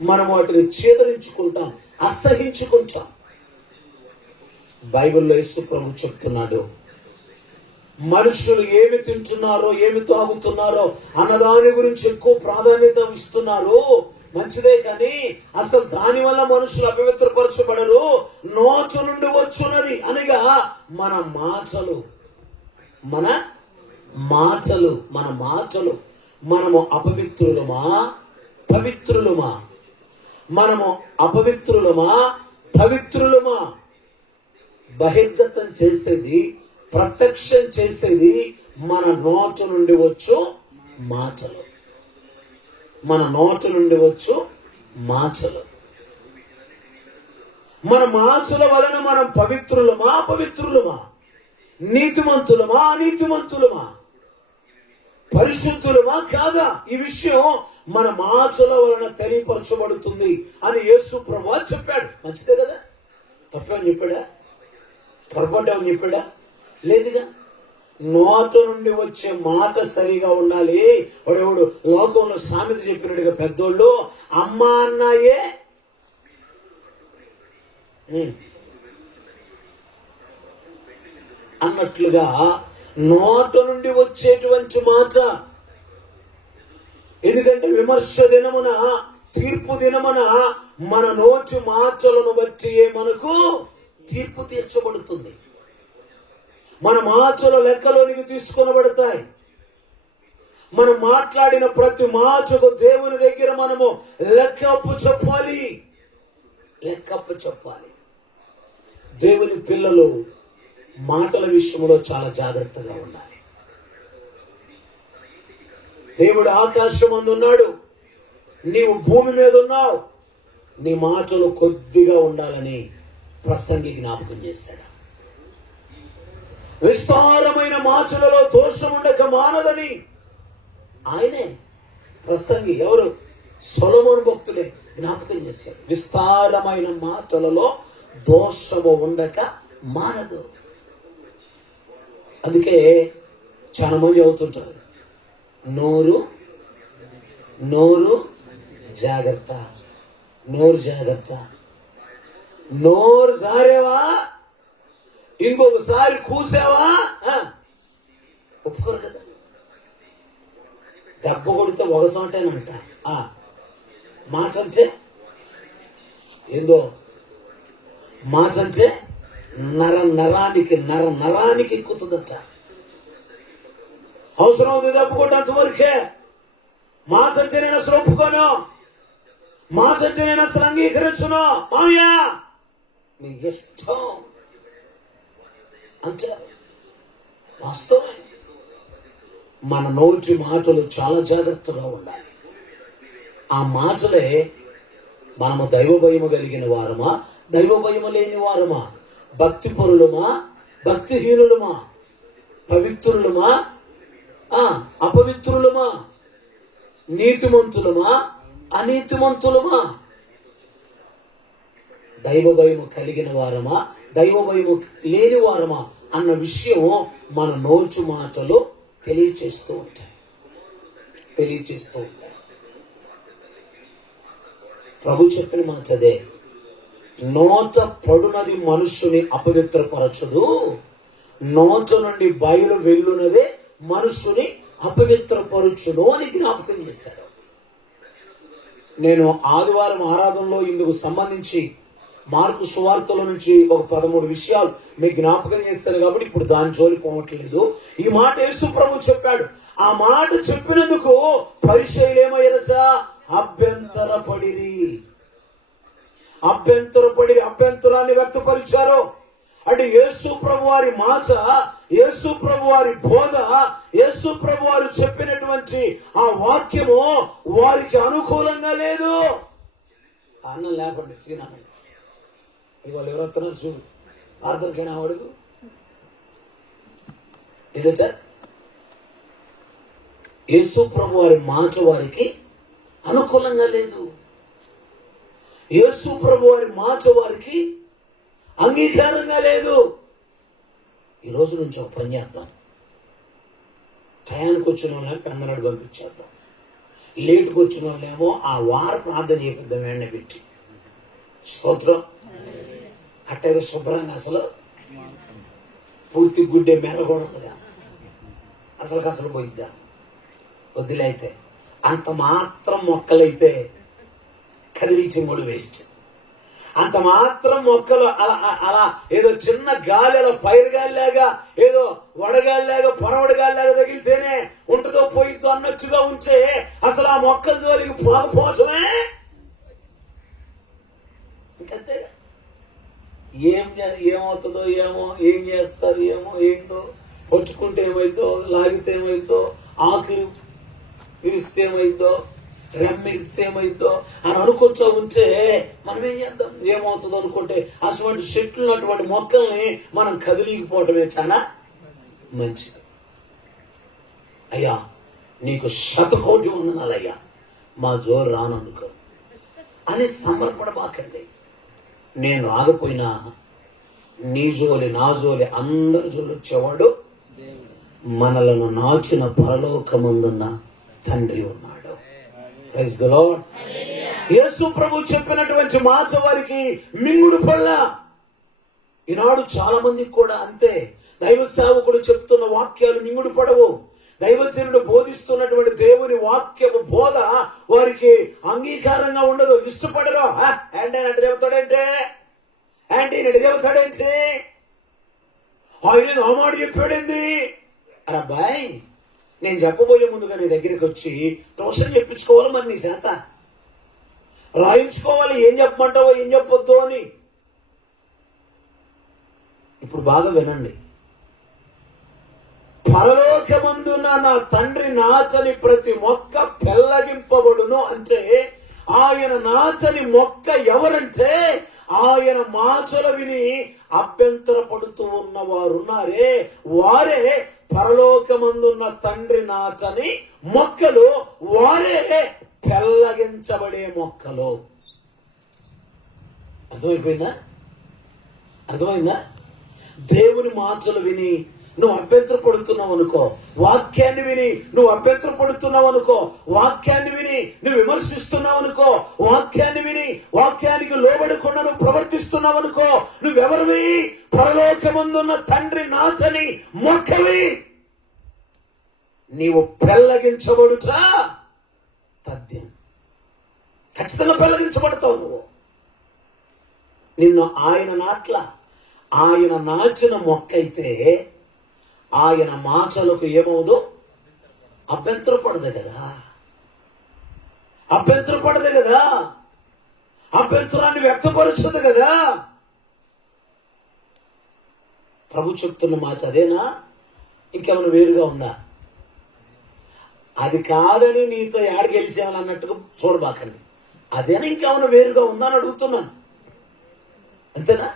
మనం వాటిని చేదరించుకుంటాం, అసహించుకుంటాం. బైబిల్లో యేసు ప్రభు చెప్తున్నాడు, మనుషులు ఏమి తింటున్నారో ఏమి తాగుతున్నారో అన్నదాని గురించి ఎక్కువ ప్రాధాన్యత ఇస్తున్నారు. మంచిదే, కానీ అసలు దాని వల్ల మనుషులు అపవిత్రపరచబడరు. నోటు నుండి వచ్చున్నది అనగా మన మాటలు. మనము అపవిత్రులమా పవిత్రులమా? మనము అపవిత్రులమా పవిత్రులమా? బహిర్గతం చేసేది, ప్రత్యక్షం చేసేది మన నోటు నుండి వచ్చు మాటలు. మన నోటు నుండి వచ్చు మాటలు. మన మాటల వలన మనం పవిత్రులమా అపవిత్రులమా, నీతిమంతులమా అనీతిమంతులమా, పరిశుద్ధులమా కాదా, ఈ విషయం మన మాటల వలన తెలియపరచబడుతుంది అని యేసు ప్రభువు చెప్పాడు. మంచిదే కదా? తప్పని చెప్పాడా? పొరపాటని చెప్పాడా? లేదుగా. నోట నుండి వచ్చే మాట సరిగా ఉండాలి. వాడెవడు లోకంలో సామెత చెప్పినట్టుగా పెద్దోళ్ళు అమ్మ అన్నాయే అన్నట్లుగా నోట నుండి వచ్చేటువంటి మాట. ఎందుకంటే విమర్శ దినమున, తీర్పు దినమున మన నోటి మాటలను బట్టి మనకు తీర్పు తీర్చబడుతుంది. మన మాటలు లెక్కలోనికి తీసుకొనబడతాయి. మనం మాట్లాడిన ప్రతి మాటకు దేవుని దగ్గర మనము లెక్కప్పు చెప్పాలి. దేవుని పిల్లలు మాటల విషయంలో చాలా జాగ్రత్తగా ఉండాలి. దేవుడు ఆకాశం అందు ఉన్నాడు, నీవు భూమి మీద ఉన్నావు. నీ మాటలు కొద్దిగా ఉండాలని ప్రసంగి జ్ఞాపకం చేశాడు. విస్తారమైన మాటలలో దోషం ఉండక మానదని ఆయనే ప్రసంగి ఎవరు? సొలొమోను భక్తుడే జ్ఞాపకం చేశాడు. విస్తారమైన మాటలలో దోషము ఉండక మానదు. అందుకే చాలా మంది అవుతుంటారు, నోరు జాగ్రత్త, నోరు జాగ్రత్త. నోరు జారేవా, ఇంకొకసారి కూసావా ఒప్పుకోరు కదా. దెబ్బ కొడితే ఒకసాటేనంట, మాట అంటే ఏందో, మాట అంటే నరానికి ఎక్కుతుందట. అవసరం అవుతుంది దెబ్బ కొట్టేంత వరకే. మాట అంటే నేను అసలు ఒప్పుకోను, మాట అంటే నేను అసలు అంగీకరించును. మామయ్య మీ ఇష్టం అంటే వాస్తవమే. మన నోటి మాటలు చాలా జాగ్రత్తగా ఉండాలి. ఆ మాటలే మనము దైవ భయము కలిగిన వారమా, దైవ భయము లేని వారమా, భక్తి పరులమా, భక్తిహీనులమా, పవిత్రులమా, అపవిత్రులమా, నీతిమంతులమా, అనీతిమంతులమా, దైవ భయము కలిగిన వారమా, దైవ భయము లేని వారమా అన్న విషయం మన నోటి మాటలు తెలియచేస్తూ ఉంటాయి. ప్రభు చెప్పిన మాట అదే, నోట పడునది మనుష్యుని అపవిత్రపరచదు, నోట నుండి బయలు వెళ్ళునదే మనుష్యుని అపవిత్రపరచును అని జ్ఞాపకం చేశాడు. నేను ఆదివారం ఆరాధనలో ఇందుకు సంబంధించి మార్కు సువార్తల నుంచి ఒక 13 విషయాలు మీకు జ్ఞాపకం చేస్తాను కాబట్టి ఇప్పుడు దాని జోలి పోవట్లేదు. ఈ మాట యేసు ప్రభు చెప్పాడు. ఆ మాట చెప్పినందుకు పరిసయ్యులు ఏమయ్యారట? అభ్యంతరాన్ని వ్యక్తపరిచారు. అంటే యేసు ప్రభు వారి మాట, యేసు ప్రభు వారి బోధ, యేసు ప్రభు వారు చెప్పినటువంటి ఆ వాక్యము వారికి అనుకూలంగా లేదు. అన్నం లేపండి శ్రీనారాయణ, ఇవాళ ఎవరు వస్తున్నారు చూడు, ఆర్థర్కైనా అడుగు. ఎదుట యేసు ప్రభు వారి మాట వారికి అనుకూలంగా లేదు. యేసు ప్రభు వారి మాట వారికి అంగీకారంగా లేదు. ఈ రోజు నుంచి ఒక పని చేద్దాం. టయానికి వచ్చిన వాళ్ళని పెందనాడు పంపించేద్దాం, లేటుకు వచ్చిన వాళ్ళేమో ఆ వారు ప్రార్థన చేపిద్దాం వెంట పెట్టి. స్తోత్రం. అట్టగా శుభ్రంగా అసలు పూర్తి గుడ్డే మెలగొడం కదా, అసలు పోయిద్దా వద్దులైతే. అంత మాత్రం మొక్కలైతే కదిలించి కూడా వేస్ట్. అంత మాత్రం మొక్కలు అలా ఏదో చిన్న గాలి, అలా పైరు గాలిలాగా, ఏదో వడగాలిలాగా, పొరవడగాలిలాగా తగిలితేనే ఉంటుందో పోయిద్దో అన్నట్టుగా ఉంటే అసలు ఆ మొక్కల జోలికి పోకపోవటమే. ఇంకంతే. ఏమవుతుందో ఏమో, ఏం చేస్తారు ఏమో, ఏంటో, పొచ్చుకుంటే ఏమైందో, లాగితే ఏమైందో, ఆకులు పిలిస్తే ఏమైందో, రెమ్మిస్తే ఏమైందో అని అనుకుంటూ ఉంటే మనం ఏం చేద్దాం? ఏమవుతుందో అనుకుంటే అటువంటి చెట్లు అటువంటి మొక్కల్ని మనం కదిలిగిపోవటమే చాలా మంచిది. అయ్యా నీకు 100 కోటి వందనాలయ్యా, మా జోరు రానందుకు అని సమర్పడబాకండి. నేను రాకపోయినా నీ జోలి నా జోలి అందరి జోలి వచ్చేవాడు మనలను నాచిన పరలోకమందున్న తండ్రి ఉన్నాడు. Praise the Lord. యేసు ప్రభు చెప్పినటువంటి మాట వారికి మింగుడు పళ్ళ. ఈనాడు చాలా మందికి కూడా అంతే. దైవ సేవకుడు చెప్తున్న వాక్యాలు మింగుడు పడవు. దైవజనుడు బోధిస్తున్నటువంటి దేవుని వాక్యము బోధ వారికి అంగీకారంగా ఉండదు, ఇష్టపడరు. అంటే నటు చెబుతాడంటే ఆయన ఆ మాట చెప్పాడండి. అబ్బాయి నేను చెప్పబోయే ముందుగా నీ దగ్గరికి వచ్చి ట్యూషన్ చెప్పించుకోవాలి, మరి నీ చేత రాయించుకోవాలి, ఏం చెప్పమంటావో ఏం చెప్పొద్దు అని. ఇప్పుడు బాగా వినండి. పరలోకమందున నా తండ్రి నాచని ప్రతి మొక్క పెళ్లగింపబడును అంటే ఆయన నాచని మొక్క ఎవరంటే ఆయన మాటలు విని అభ్యంతర పడుతూ ఉన్న వారున్నారే, వారే పరలోకమందున్న తండ్రి నాచని మొక్కలు, వారే పెళ్లగించబడే మొక్కలు. అర్థమైందా? దేవుని మాటలు విని నువ్వు అభ్యంతర పడుతున్నావు అనుకో, వాక్యాన్ని విని నువ్వు అభ్యంతర పడుతున్నావు అనుకో, వాక్యాన్ని విని నువ్వు విమర్శిస్తున్నావు అనుకో, వాక్యాన్ని విని వాక్యానికి లోబడకుండా నువ్వు ప్రవర్తిస్తున్నావు అనుకో, నువ్వెవరివి? పరలోకమందున్న తండ్రి నాచని మొక్కవి. నీవు పెళ్లగించబడుట తథ్యం. ఖచ్చితంగా పెళ్లగించబడతావు నువ్వు. నిన్ను ఆయన నాట్ల ఆయన నాచిన మొక్క అయితే ఆయన మాటలకు ఏమవుదు? అభ్యంతరపడదు కదా. అభ్యంతరాన్ని వ్యక్తపరచదు కదా. ప్రభు చెప్తున్న మాట అదేనా? ఇంకేమైనా వేరుగా ఉందా? అది కాదని నీతో ఏడ గెలిచేయాలని అన్నట్టుగా చూడబాకండి. అదేనా ఇంకేమైనా వేరుగా ఉందా అని అడుగుతున్నాను. అంతేనా?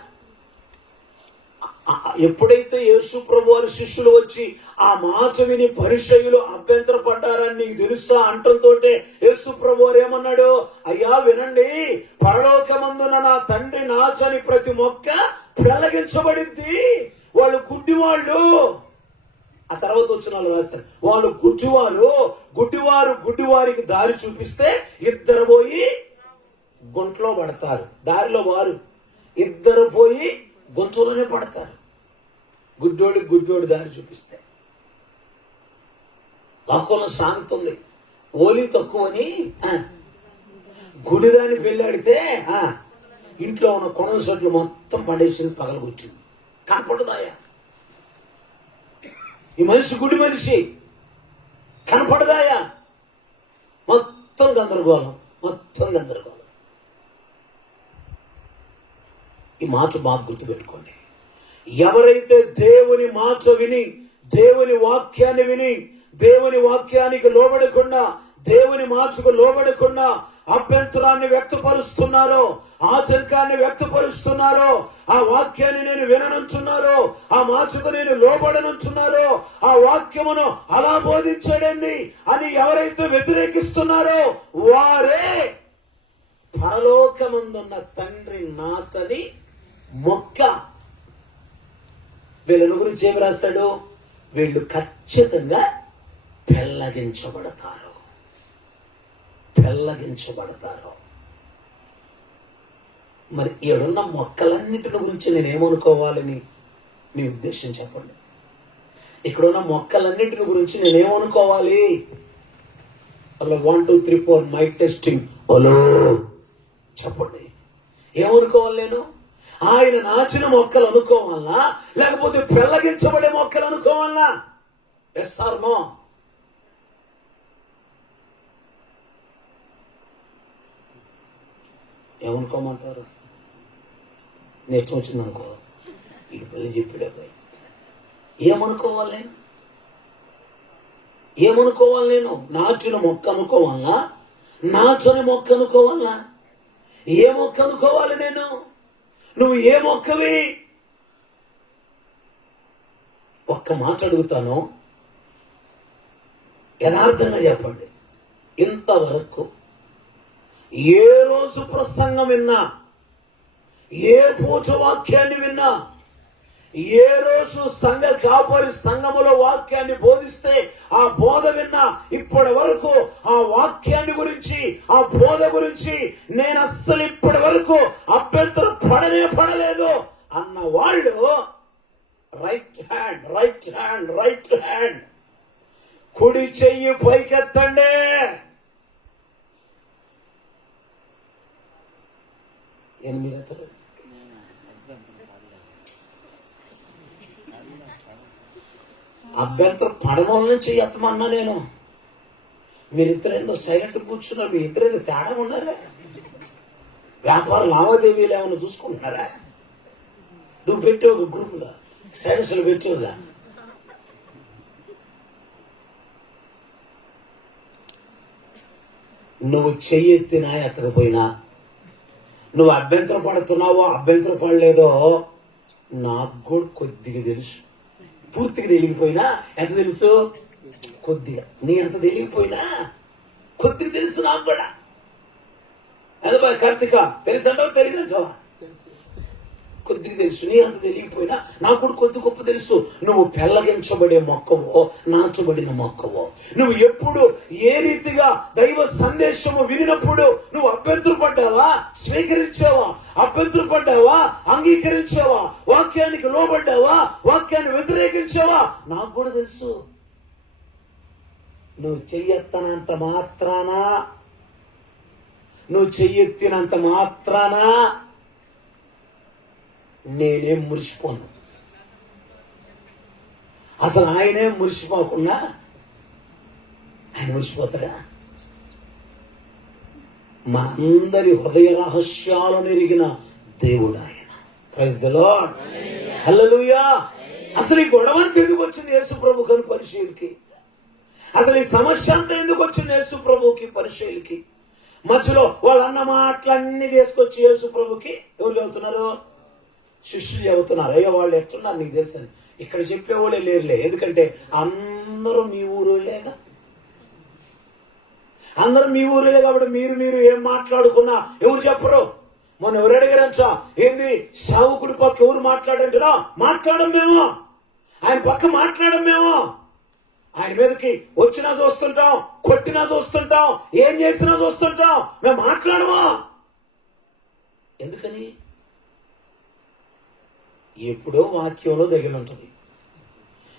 ఎప్పుడైతే యేసు ప్రభు వారి శిష్యులు వచ్చి ఆ మాట విని పరిసయ్యులు అభ్యంతర పడ్డారని నీకు తెలుసా అంటంతో యేసు ప్రభు వారు ఏమన్నాడు? అయ్యా వినండి, పరలోకమందున నా తండ్రి నాచని ప్రతి మొక్క పెళ్లగించబడింది. వాళ్ళు గుడ్డివాళ్ళు. ఆ తర్వాత వచ్చిన వాళ్ళు రాశారు, వాళ్ళు గుడ్డివారికి దారి చూపిస్తే ఇద్దరు పోయి గుంటలో పడతారు. దారిలో వారు ఇద్దరు పోయి గొంతులోనే పడతారు. గుడ్డోడి దారి చూపిస్తే. లోకంలో సామెత ఉంది, ఓలి తక్కువని గుడిదాన్ని పెళ్ళాడితే ఇంట్లో ఉన్న కొనల సొట్లు మొత్తం పడేసింది, పగలగొచ్చింది. కనపడదాయా? ఈ మనిషి గుడి మనిషి కనపడదాయా? మొత్తం గందరగోళం. ఈ మాట బాగా గుర్తుపెట్టుకోండి. ఎవరైతే దేవుని మాట విని, దేవుని వాక్యాన్ని విని, దేవుని వాక్యానికి లోబడకుండా, దేవుని మాటకు లోబడకుండా అభ్యంతరాన్ని వ్యక్తపరుస్తున్నారో, ఆశంకాన్ని వ్యక్తపరుస్తున్నారో, ఆ వాక్యాన్ని నేను విననుచున్నారో, ఆ మాటకు నేను లోబడనుచున్నారో, ఆ వాక్యమును అలా బోధించడండి అని ఎవరైతే వ్యతిరేకిస్తున్నారో వారే పరలోకమందున్న తండ్రి నాచని మొక్క. వీళ్ళ గురించి ఏమి రాస్తాడు? వీళ్ళు ఖచ్చితంగా పెళ్లగించబడతారు. మరి ఈడున్న మొక్కలన్నిటిని గురించి నేనేమనుకోవాలని మీ ఉద్దేశం చెప్పండి. ఇక్కడున్న మొక్కలన్నిటిని గురించి నేనేమనుకోవాలి? అలా 1 2 3 4 మైక్ టెస్టింగ్. హలో చెప్పండి, ఏమనుకోవాలి నేను? ఆయన నాచిన మొక్కలు అనుకోవాలా, లేకపోతే పెళ్లగించబడే మొక్కలు అనుకోవాలా? Yes or no? ఏమనుకోమంటారు? నెక్స్ట్ వచ్చింది అనుకో, వీడు పెళ్లి చెప్పాడు అబ్బాయి. ఏమనుకోవాలి నేను? నాచిన మొక్క అనుకోవాలా, నాచని మొక్క అనుకోవాలా? ఏ మొక్క అనుకోవాలి నేను? నువ్వు ఏ మొక్కవి? ఒక్క మాట అడుగుతాను, యథార్థంగా చెప్పండి. ఇంతవరకు ఏ రోజు ప్రసంగం విన్నా, ఏ పూజ వాక్యాన్ని విన్నా, ఏ రోజు సంఘ కాపరి సంఘములో వాక్యాన్ని బోధిస్తే ఆ బోధ విన్నా, ఇప్పటి వరకు ఆ వాక్యాన్ని గురించి, ఆ బోధ గురించి నేను అస్సలు ఇప్పటి వరకు అభ్యంతరం పడలేదు అన్న వాళ్ళు right hand, right hand, right hand, కుడి చెయ్యి పైకెత్తండి. అభ్యంతరం పడమని చెయ్యమన్నా నేను. మీరిద్దరు ఏందో సైలెంట్ కూర్చున్నారు. మీ ఇద్దరు తేడా ఉన్నారా? వ్యాపార లావాదేవీలు ఏమైనా చూసుకుంటున్నారా? నువ్వు పెట్టే ఒక గ్రూపులో స్టేటస్లు పెట్టేదా? నువ్వు చెయ్యెత్తినా ఎత్తకపోయినా, నువ్వు అభ్యంతరం పడుతున్నావో అభ్యంతరం పడలేదో నాకు కూడా కొద్దిగా తెలుసు. పూర్తిగా తెలియకపోయినా ఎంత తెలుసు? కొద్దిగా. నీ ఎంత తెలియకపోయినా కొద్దిగా తెలుసు నాకు కూడా. అదే కార్తీక తెలుసు అంటావా? తెలియదంటావా? కొద్దిగా తెలుసు. నీ అంత తెలియకపోయినా నాకు కూడా కొద్ది గొప్ప తెలుసు. నువ్వు పెళ్లగించబడే మొక్కవో నాచబడిన మొక్కవో, నువ్వు ఎప్పుడు ఏ రీతిగా దైవ సందేశము వినినప్పుడు నువ్వు అభ్యంతరపడ్డావా, స్వీకరించావా, అభ్యంతరపడ్డావా, అంగీకరించావా, వాక్యానికి లోబడ్డావా, వాక్యాన్ని వ్యతిరేకించావా నాకు కూడా తెలుసు. నువ్వు చెయ్యెత్తనంత మాత్రానా, నువ్వు చెయ్యెత్తినంత మాత్రానా నేనేం మురిసిపోను. అసలు ఆయనేం మురిసిపోకుండా ఆయన మురిసిపోతాడా? మా అందరి హృదయ రహస్యాలను ఎరిగిన దేవుడు ఆయన. ప్రైజ్ ది లార్డ్, హల్లెలూయా. అసలు ఈ గొడవ ఎందుకు వచ్చింది యేసు ప్రభువుకి పరిశీలికి? అసలు ఈ సమస్య అంతా ఎందుకు వచ్చింది యేసు ప్రభువుకి పరిశీలికి? మధ్యలో వాళ్ళన్న మాటలన్నీ తీసుకొచ్చి యేసు ప్రభుకి ఎవరు చెబుతున్నారు? శిష్యులు చెబుతున్నారు. అయ్యో వాళ్ళు ఎట్టున్నారు నీకు తెలుసు. ఇక్కడ చెప్పేవాళ్ళే లేరులే, ఎందుకంటే అందరూ మీ ఊరులేగా, అందరూ మీ ఊరులే కాబట్టి మీరు ఏం మాట్లాడుకున్నా ఎవరు చెప్పరు. మొన్న ఎవరు అడిగారంట, ఏంది సావుకుడి పక్క ఎవరు మాట్లాడంటున్నా? మాట్లాడం మేము, ఆయన పక్క మాట్లాడం మేము. ఆయన మీదకి వచ్చినా చూస్తుంటాం, కొట్టినా చూస్తుంటాం, ఏం చేసినా చూస్తుంటాం, మేము మాట్లాడమా? ఎందుకని? ఎప్పుడో వాక్యంలో దగ్గర ఉంటుంది,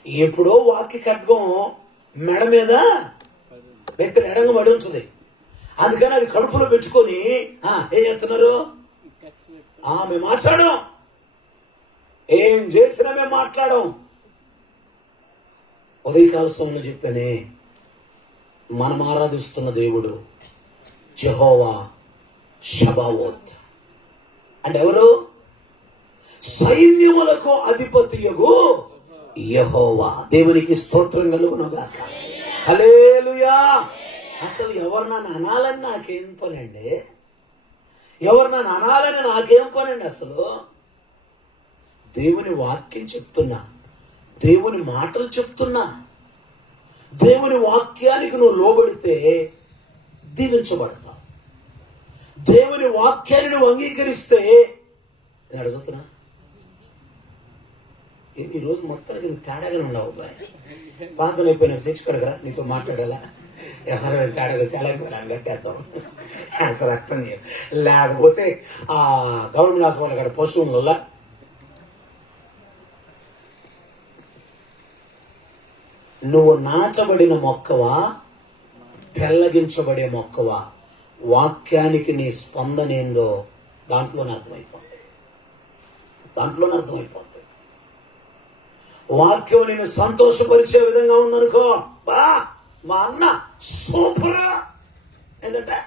ఎప్పుడో వాక్య ఖడ్గం మెడ మీద వ్యక్తిని ఎడంగబడి ఉంటుంది. అందుకని అది కడుపులో పెట్టుకొని ఏం చేస్తున్నారు? మేము మాట్లాడాం, ఏం చేసినా మేము మాట్లాడాం. ఉదయకాల సమయంలో చెప్పానే, మనం ఆరాధిస్తున్న దేవుడు యెహోవా షబావోత్ అంటే ఎవరు? సైన్యములకు అధిపతియగు యెహోవా. దేవునికి స్తోత్రం కలుగునుగాక. హల్లెలూయా. అసలు ఎవరినైనా అనాలని నాకేం పనండి? ఎవరినైనా అనాలని నాకేం పనండి? అసలు దేవుని వాక్యం చెప్తున్నా, దేవుని మాటలు చెప్తున్నా, దేవుని వాక్యానికి నువ్వు లోబడితే దీవించబడతావు. దేవుని వాక్యాన్ని నువ్వు అంగీకరిస్తే నేను అడుగుతున్నా, ఈరోజు మొత్తానికి నువ్వు తేడాగానే ఉన్నావు. అబ్బాయి పాంతం అయిపోయిన శిక్ష కడగరా, నీతో మాట్లాడాలా? ఎవరైనా తేడాగా సెలవు కట్టేద్దాం. అసలు అర్థం లేకపోతే ఆ గవర్నమెంట్ హాస్పిటల్ కాడ పశువుల నువ్వు నాచబడిన మొక్కవా, పెళ్లగించబడే మొక్కవా? వాక్యానికి నీ స్పందన ఏందో దాంట్లోనే అర్థమైపోతుంది. వాక్యం నేను సంతోషపరిచే విధంగా ఉందనుకో, మా అన్న సూపరా, ఏంటంటే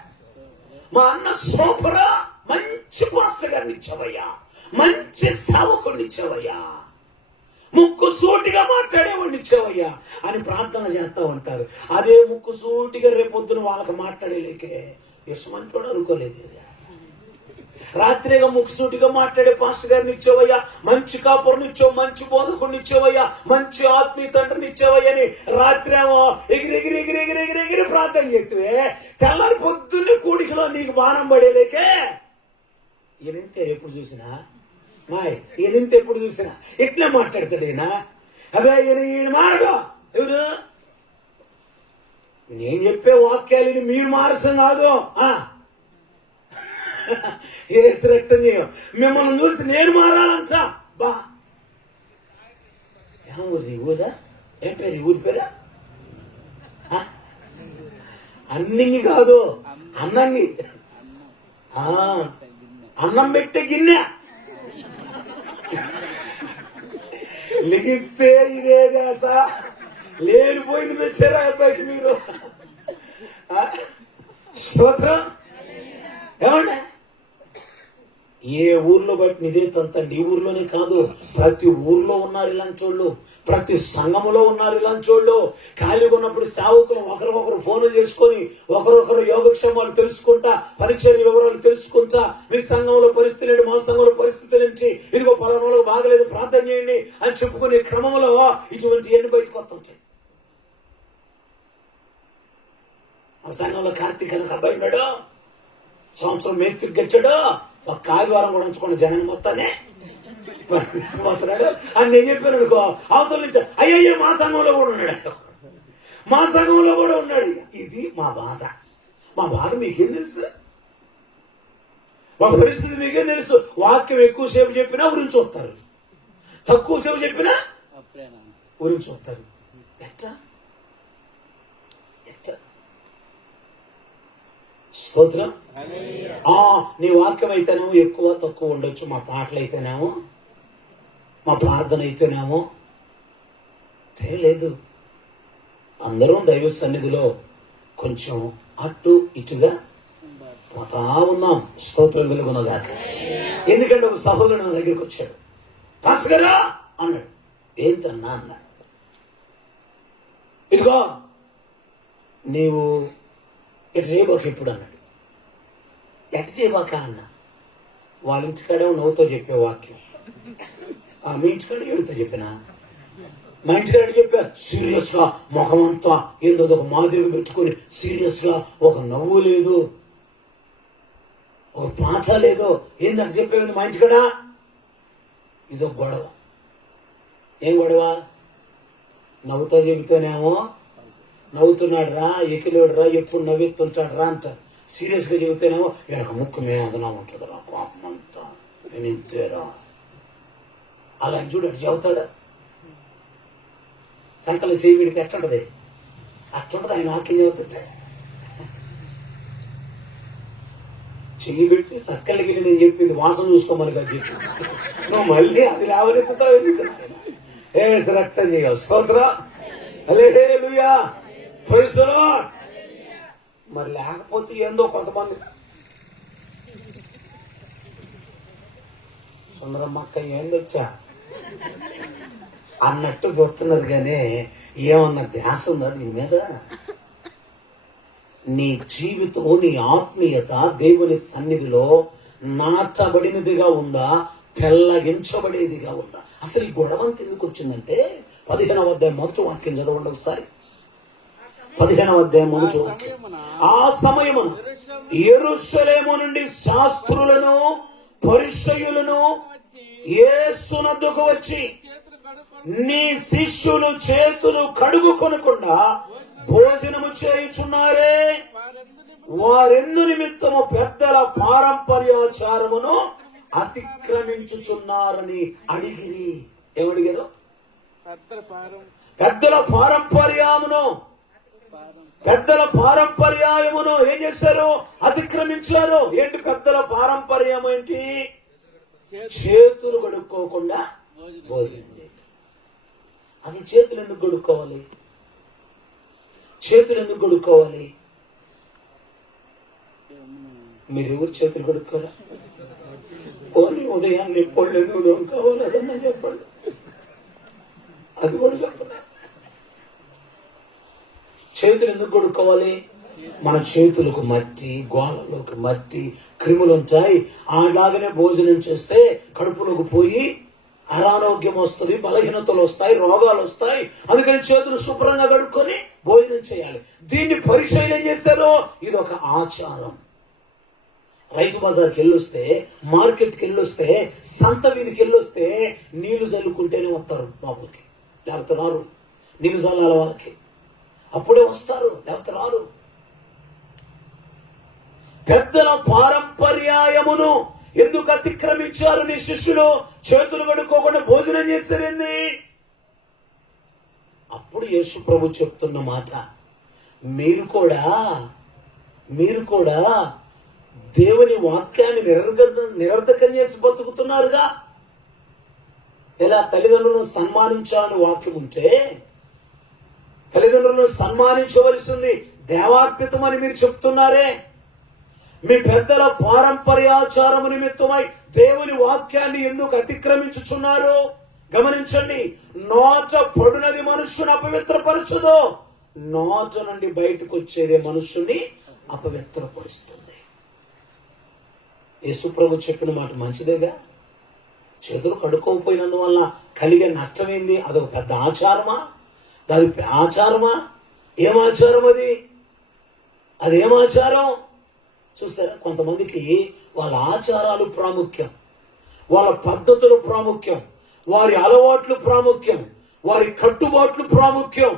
మా అన్న సూపరా, మంచి పాస్టర్ గారిని ఇచ్చావయ్యా, మంచి సేవకుడిని ఇచ్చావయ్యా, ముక్కు సూటిగా మాట్లాడేవాడిని ఇచ్చావయ్యా అని ప్రార్థన చేస్తా ఉంటారు. అదే ముక్కు సూటిగా రేపొద్దున వాళ్ళకి మాట్లాడేలేకే ఇష్టమంటోడు అనుకోలేదు. రాత్రిగా ముక్కుసూటిగా మాట్లాడే పాస్టర్ గారిని ఇచ్చేవయ్యా, మంచి కాపురుని ఇచ్చావు, మంచి బోధకుడిని ఇచ్చేవయ్యా, మంచి ఆత్మీయ తండ్రిని ఇచ్చేవయ్యా అని రాత్రేమో ఎగిరి ప్రార్థన చేస్తే తెల్లారి పొద్దున్నే కూడికలో నీకు బాణం పడేలేకే ఈయనంతే ఎప్పుడు చూసినా ఈయనంతే ఎప్పుడు చూసినా ఇట్లే మాట్లాడతాడు. ఈయన అవే ఈయన మారడు. ఎవరు నేను చెప్పే వాక్యాలని మీరు మార్చం కాదు. ఏసు రక్తం చేయం మిమ్మల్ని చూసి నేను మారాలంటా. బా ఊరి ఊరా ఏం పేరు ఊరి పేరా? అన్నింగి కాదు అన్నంగి. అన్నం పెట్టే గిన్నె లిగితే ఇదే దాస లేనిపోయింది తెచ్చారా అబ్బాయికి మీరు. స్తోత్రం. ఏమంటే ఏ ఊర్లో బట్టి ఇదే తంతండి. ఈ ఊర్లోనే కాదు, ప్రతి ఊర్లో ఉన్నారు ఇలాంటి వాళ్ళు, ప్రతి సంఘములో ఉన్నారు ఇలాంటి వాళ్ళు. ఖాళీగా ఉన్నప్పుడు సేవకులు ఒకరికొకరు ఫోన్లు చేసుకొని ఒకరొకరు యోగక్షేమాలు తెలుసుకుంటా, పరిచయ వివరాలు తెలుసుకుంటా, మీ సంఘంలో పరిస్థితి లేదు, మా సంఘంలో పరిస్థితుల నుంచి ఇదిగో పలానాలకు బాగలేదు ప్రార్థన చేయండి అని చెప్పుకునే క్రమంలో ఇటువంటి ఎన్ని బయటకు వస్తుంటాయి. ఆ సంఘంలో కార్తీక్ అని అబ్బాయి ఉన్నాడు, సంవత్సరం మేస్త్రికి గచ్చాడు, ఒక ఆదివారం కూడా ఉంచుకున్న జనం మొత్తాన్ని పోతున్నాడు అని నేను చెప్పాను అనుకో, అవతల నుంచి అయ్యయ్యో మా సంఘంలో కూడా ఉన్నాడు, మా సంఘంలో కూడా ఉన్నాడు. ఇది మా బాధ. మా బాధ మీకేం తెలుసు? మా పరిస్థితి మీకేం తెలుసు? వాక్యం ఎక్కువసేపు చెప్పినా ఉరించి వస్తారు, తక్కువసేపు చెప్పినా ఉరించి వస్తారు. ఎట్లా ఎట్లా? స్తోత్రం. నీ వాక్యం అయితేనేమో ఎక్కువ తక్కువ ఉండొచ్చు, మా పాటలు అయితేనేమో, మా ప్రార్థన అయితేనేమో తెలియలేదు. అందరం దైవ సన్నిధిలో కొంచెం అటు ఇటుగా పోతా ఉన్నాం. స్తోత్రం వెలుగున్నదాకా. ఎందుకంటే ఒక సహోదరుడు నా దగ్గరికి వచ్చాడు, పాస్టర్ గారా అన్నాడు. ఏంటన్నా అన్నాడు. ఇదిగో నీవు ఇటు చేయబాక ఎప్పుడు అన్నాడు. ఎటు చేయబాక అన్న. వాళ్ళ ఇంటికాడే నవ్వుతో చెప్పే వాక్యం, మీ ఇంటికాడ ఎడుతో చెప్పినా, మా ఇంటికాడ చెప్పా సీరియస్ గా ముఖం అంతా ఏందో ఒక మాదిరిగా పెట్టుకుని సీరియస్ గా, ఒక నవ్వు లేదు, ఒక పాట లేదు. ఏంటంటే చెప్పేది మా ఇంటికాడ ఇదో గొడవ. ఏం గొడవ? నవ్వుతో చెబితేనేమో నవ్వుతున్నాడు రా, ఎకిలేడు రా, ఎప్పుడు నవ్వెత్తుంటాడు రా అంటారు. సీరియస్ గా చెబితేనేమో వెనక ముక్కు మేదనా ఉంటుంది రా, పాపం అంతా నేను ఇంతేరా అలా చూడాడు. చెబుతాడా? సంకలు చేయి వీడికి ఎట్లుంటది, అట్లుంటది. ఆయన వాక్యం చెబుతుంటే చెయ్యి పెట్టి సక్కలకి నేను చెప్పింది వాసన చూసుకోమని కదా చెప్పి, నువ్వు మళ్ళీ అది లేవనెత్తుతావు ఎందుకు? ఏసు రక్తం చేయవు. స్తోత్రం. హల్లెలూయా. Praise the Lord. మరి లేకపోతే ఏందో కొంతమంది సుందరమ్మక్క ఏం తెచ్చా అన్నట్టు చూస్తున్నారు, కానీ ఏమన్నా ధ్యాస ఉందా దీని మీద? నీ జీవితం, నీ ఆత్మీయత దేవుని సన్నిధిలో నాటబడినదిగా ఉందా, పెళ్ళగించబడేదిగా ఉందా? అసలు ఈ గొడవంత ఎందుకు వచ్చిందంటే 15వ అధ్యాయం మొదటి వాక్యం చదవండి ఒకసారి. 15వ అధ్యాయం మొదటి వాక్యం. ఆ సమయమున యెరూషలేము నుండి శాస్త్రులను పరిసయ్యులను యేసునద్దకు వచ్చి, నీ శిష్యులు చేతులు కడుగుకొనకుండా భోజనము చేయుచున్నారే, వారెందు నిమిత్తము పెద్దల పారంపర్యాచారమును అతిక్రమించుచున్నారని అడిగిరి. ఏమడిగారు? పెద్దల పారంపర్యమును ఏం చేశారు? అతిక్రమించారు. ఏంటి పెద్దల పారంపర్యం? ఏంటి? చేతులు కడుక్కోకుండా భోజనం చేయటం. అసలు చేతులు ఎందుకు కడుక్కోవాలి? చేతులు ఎందుకు కడుక్కోవాలి? మీరు ఎవరు చేతులు కడుక్కోరా? ఓన్లీ ఉదయాన్నే పళ్ళు ఎందుకు కావాలి అదన్నా చెప్పండి. చేతులు ఎందుకు కడుక్కోవాలి? మన చేతులకు మట్టి, గోళ్ళలోకి మట్టి, క్రిములు ఉంటాయి. అలాగనే భోజనం చేస్తే కడుపులోకి పోయి అనారోగ్యం వస్తుంది, బలహీనతలు వస్తాయి, రోగాలు వస్తాయి. అందుకని చేతులు శుభ్రంగా కడుక్కొని భోజనం చేయాలి. దీన్ని పరిశీలన చేశారో ఇది ఒక ఆచారం. రైతు బజార్కి వెళ్ళొస్తే, మార్కెట్కి వెళ్ళొస్తే, సంత వీధికి వెళ్ళొస్తే నీళ్లు చల్లుకుంటేనే వస్తారు లోపలికి, లేకపోతే రారు. నీళ్లు చల్లాలి వాళ్ళకి, అప్పుడే వస్తారు, లేకపోతే రారు. పెద్దల పారంపర్యాయమును ఎందుకు అతిక్రమించారు నీ శిష్యులు? చేతులు కడుక్కోకుండా భోజనం చేస్తారేంది? అప్పుడు యేసు ప్రభు చెప్తున్న మాట, మీరు కూడా దేవుని వాక్యాన్ని నిరర్ధకం చేసి బతుకుతున్నారుగా. ఎలా తల్లిదండ్రులను సన్మానించాలని వాక్యం ఉంటే తల్లిదండ్రులను సన్మానించవలసింది దేవార్పితమని మీరు చెప్తున్నారే. మీ పెద్దల పారంపర్యాచారము నిమిత్తమై దేవుని వాక్యాన్ని ఎందుకు అతిక్రమించుచున్నారు? గమనించండి, నోట పడునది మనుష్యుని అపవిత్రపరచదు, నోట నుండి బయటకు వచ్చేదే మనుష్యుని అపవిత్రపరుస్తుంది. యేసుప్రభు చెప్పిన మాట మంచిదేగా. చేతులు కడుక్కోకపోయినందువల్ల కలిగే నష్టమేంది? అదొక పెద్ద ఆచారమా? అది ఆచారమా? ఏం ఆచారం అది? అదేం ఆచారం? చూసారా, కొంతమందికి వాళ్ళ ఆచారాలు ప్రాముఖ్యం, వాళ్ళ పద్ధతులు ప్రాముఖ్యం, వారి అలవాట్లు ప్రాముఖ్యం, వారి కట్టుబాట్లు ప్రాముఖ్యం,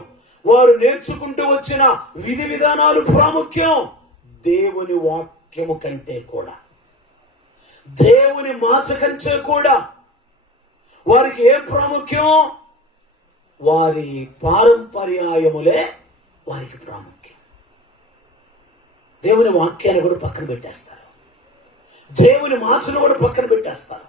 వారు నేర్చుకుంటూ వచ్చిన విధి విధానాలు ప్రాముఖ్యం దేవుని వాక్యము కంటే కూడా, దేవుని మాట కంటే కూడా వారికి ఏం ప్రాముఖ్యం? వారి పారంపర్యాయములే వారికి ప్రాముఖ్యం. దేవుని వాక్యాన్ని కూడా పక్కన పెట్టేస్తారు, దేవుని మాటను కూడా పక్కన పెట్టేస్తారు.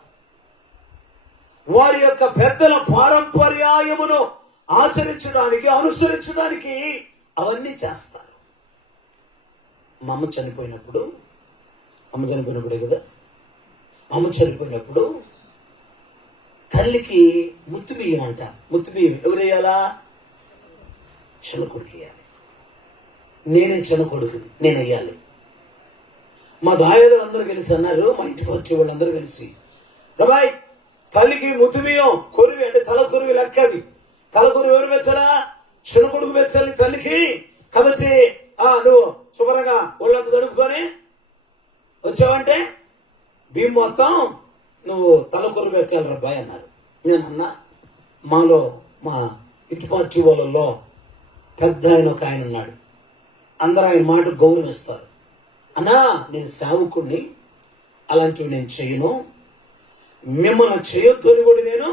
వారి యొక్క పెద్దల పారంపర్యాయమును ఆచరించడానికి, అనుసరించడానికి అవన్నీ చేస్తారు. మా అమ్మ చనిపోయినప్పుడే కదా, అమ్మ చనిపోయినప్పుడు తల్లికి ముత్తు బియ్యం అంట. ముత్తు బియ్యం ఎవరు వేయాలా? చిన్న కొడుకు వేయాలి. నేనే చిన్న కొడుకుని, నేను వేయాలి. మా దాయాదులు అందరూ కలిసి అన్నారు, మా ఇంటికి వచ్చే వాళ్ళందరూ కలిసి, రబాయ్ తల్లికి ముత్తు బియ్యం కొరివి అంటే తల కొరివి లెక్కది. తల కొరివి ఎవరు పెంచాలా? చిన్న కొడుకు పెంచాలి తల్లికి. కాబట్టి నువ్వు శుభ్రంగా ఒళ్ళంతా తడుపుకొని వచ్చావంటే బియ్యం మొత్తం నువ్వు తలకొరు పెట్టాలి రబ్బాయి అన్నారు. నేను అన్నా, మాలో మా ఇటు పార్టీ వాళ్ళల్లో పెద్ద ఆయన ఒక ఆయన ఉన్నాడు, అందరూ ఆయన మాట గౌరవిస్తారు. అన్నా, నేను సేవకుడిని, అలాంటివి నేను చేయను, మిమ్మల్ని చేయొద్దు అని కూడా నేను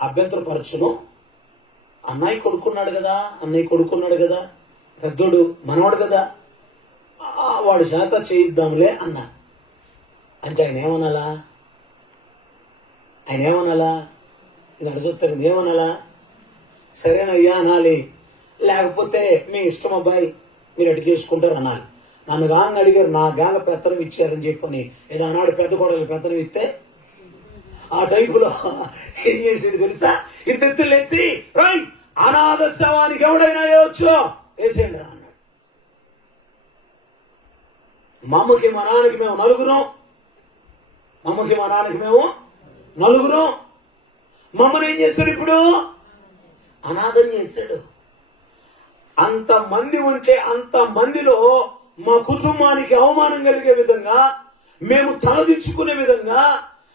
అభ్యంతరపరచును. అన్నయ్య కొడుకున్నాడు కదా, పెద్దోడు మనవాడు కదా, వాడు చేత చేయిద్దాంలే అన్నా. అంటే ఆయన ఏమనాలా? ఇది అడుగుతారు, ఏమనాలా? సరేనయ్యా అనాలి, లేకపోతే మీ ఇష్టం అబ్బాయి మీరు అడిగేసుకుంటారు అనాలి. నన్ను గాంగ అడిగారు, నా గాంగ పెత్తనం ఇచ్చారని చెప్పని ఏదో అన్నాడు. పెద్ద కోడలు పెత్తనం ఇస్తే ఆ టైపులో ఏం చేసేది తెలుసా? ఇద్దెత్తులేసి రై అనాథ శవానికి ఎవడైనా వేయవచ్చు, వేసేయండి రా అన్నాడు. మా అమ్మకి మా నాన్నకి మేము నలుగురం. మమ్మల్ని ఏం చేశాడు? ఇప్పుడు అనాథం చేశాడు. అంతమంది ఉంటే అంతమందిలో మా కుటుంబానికి అవమానం కలిగే విధంగా, మేము తలదించుకునే విధంగా,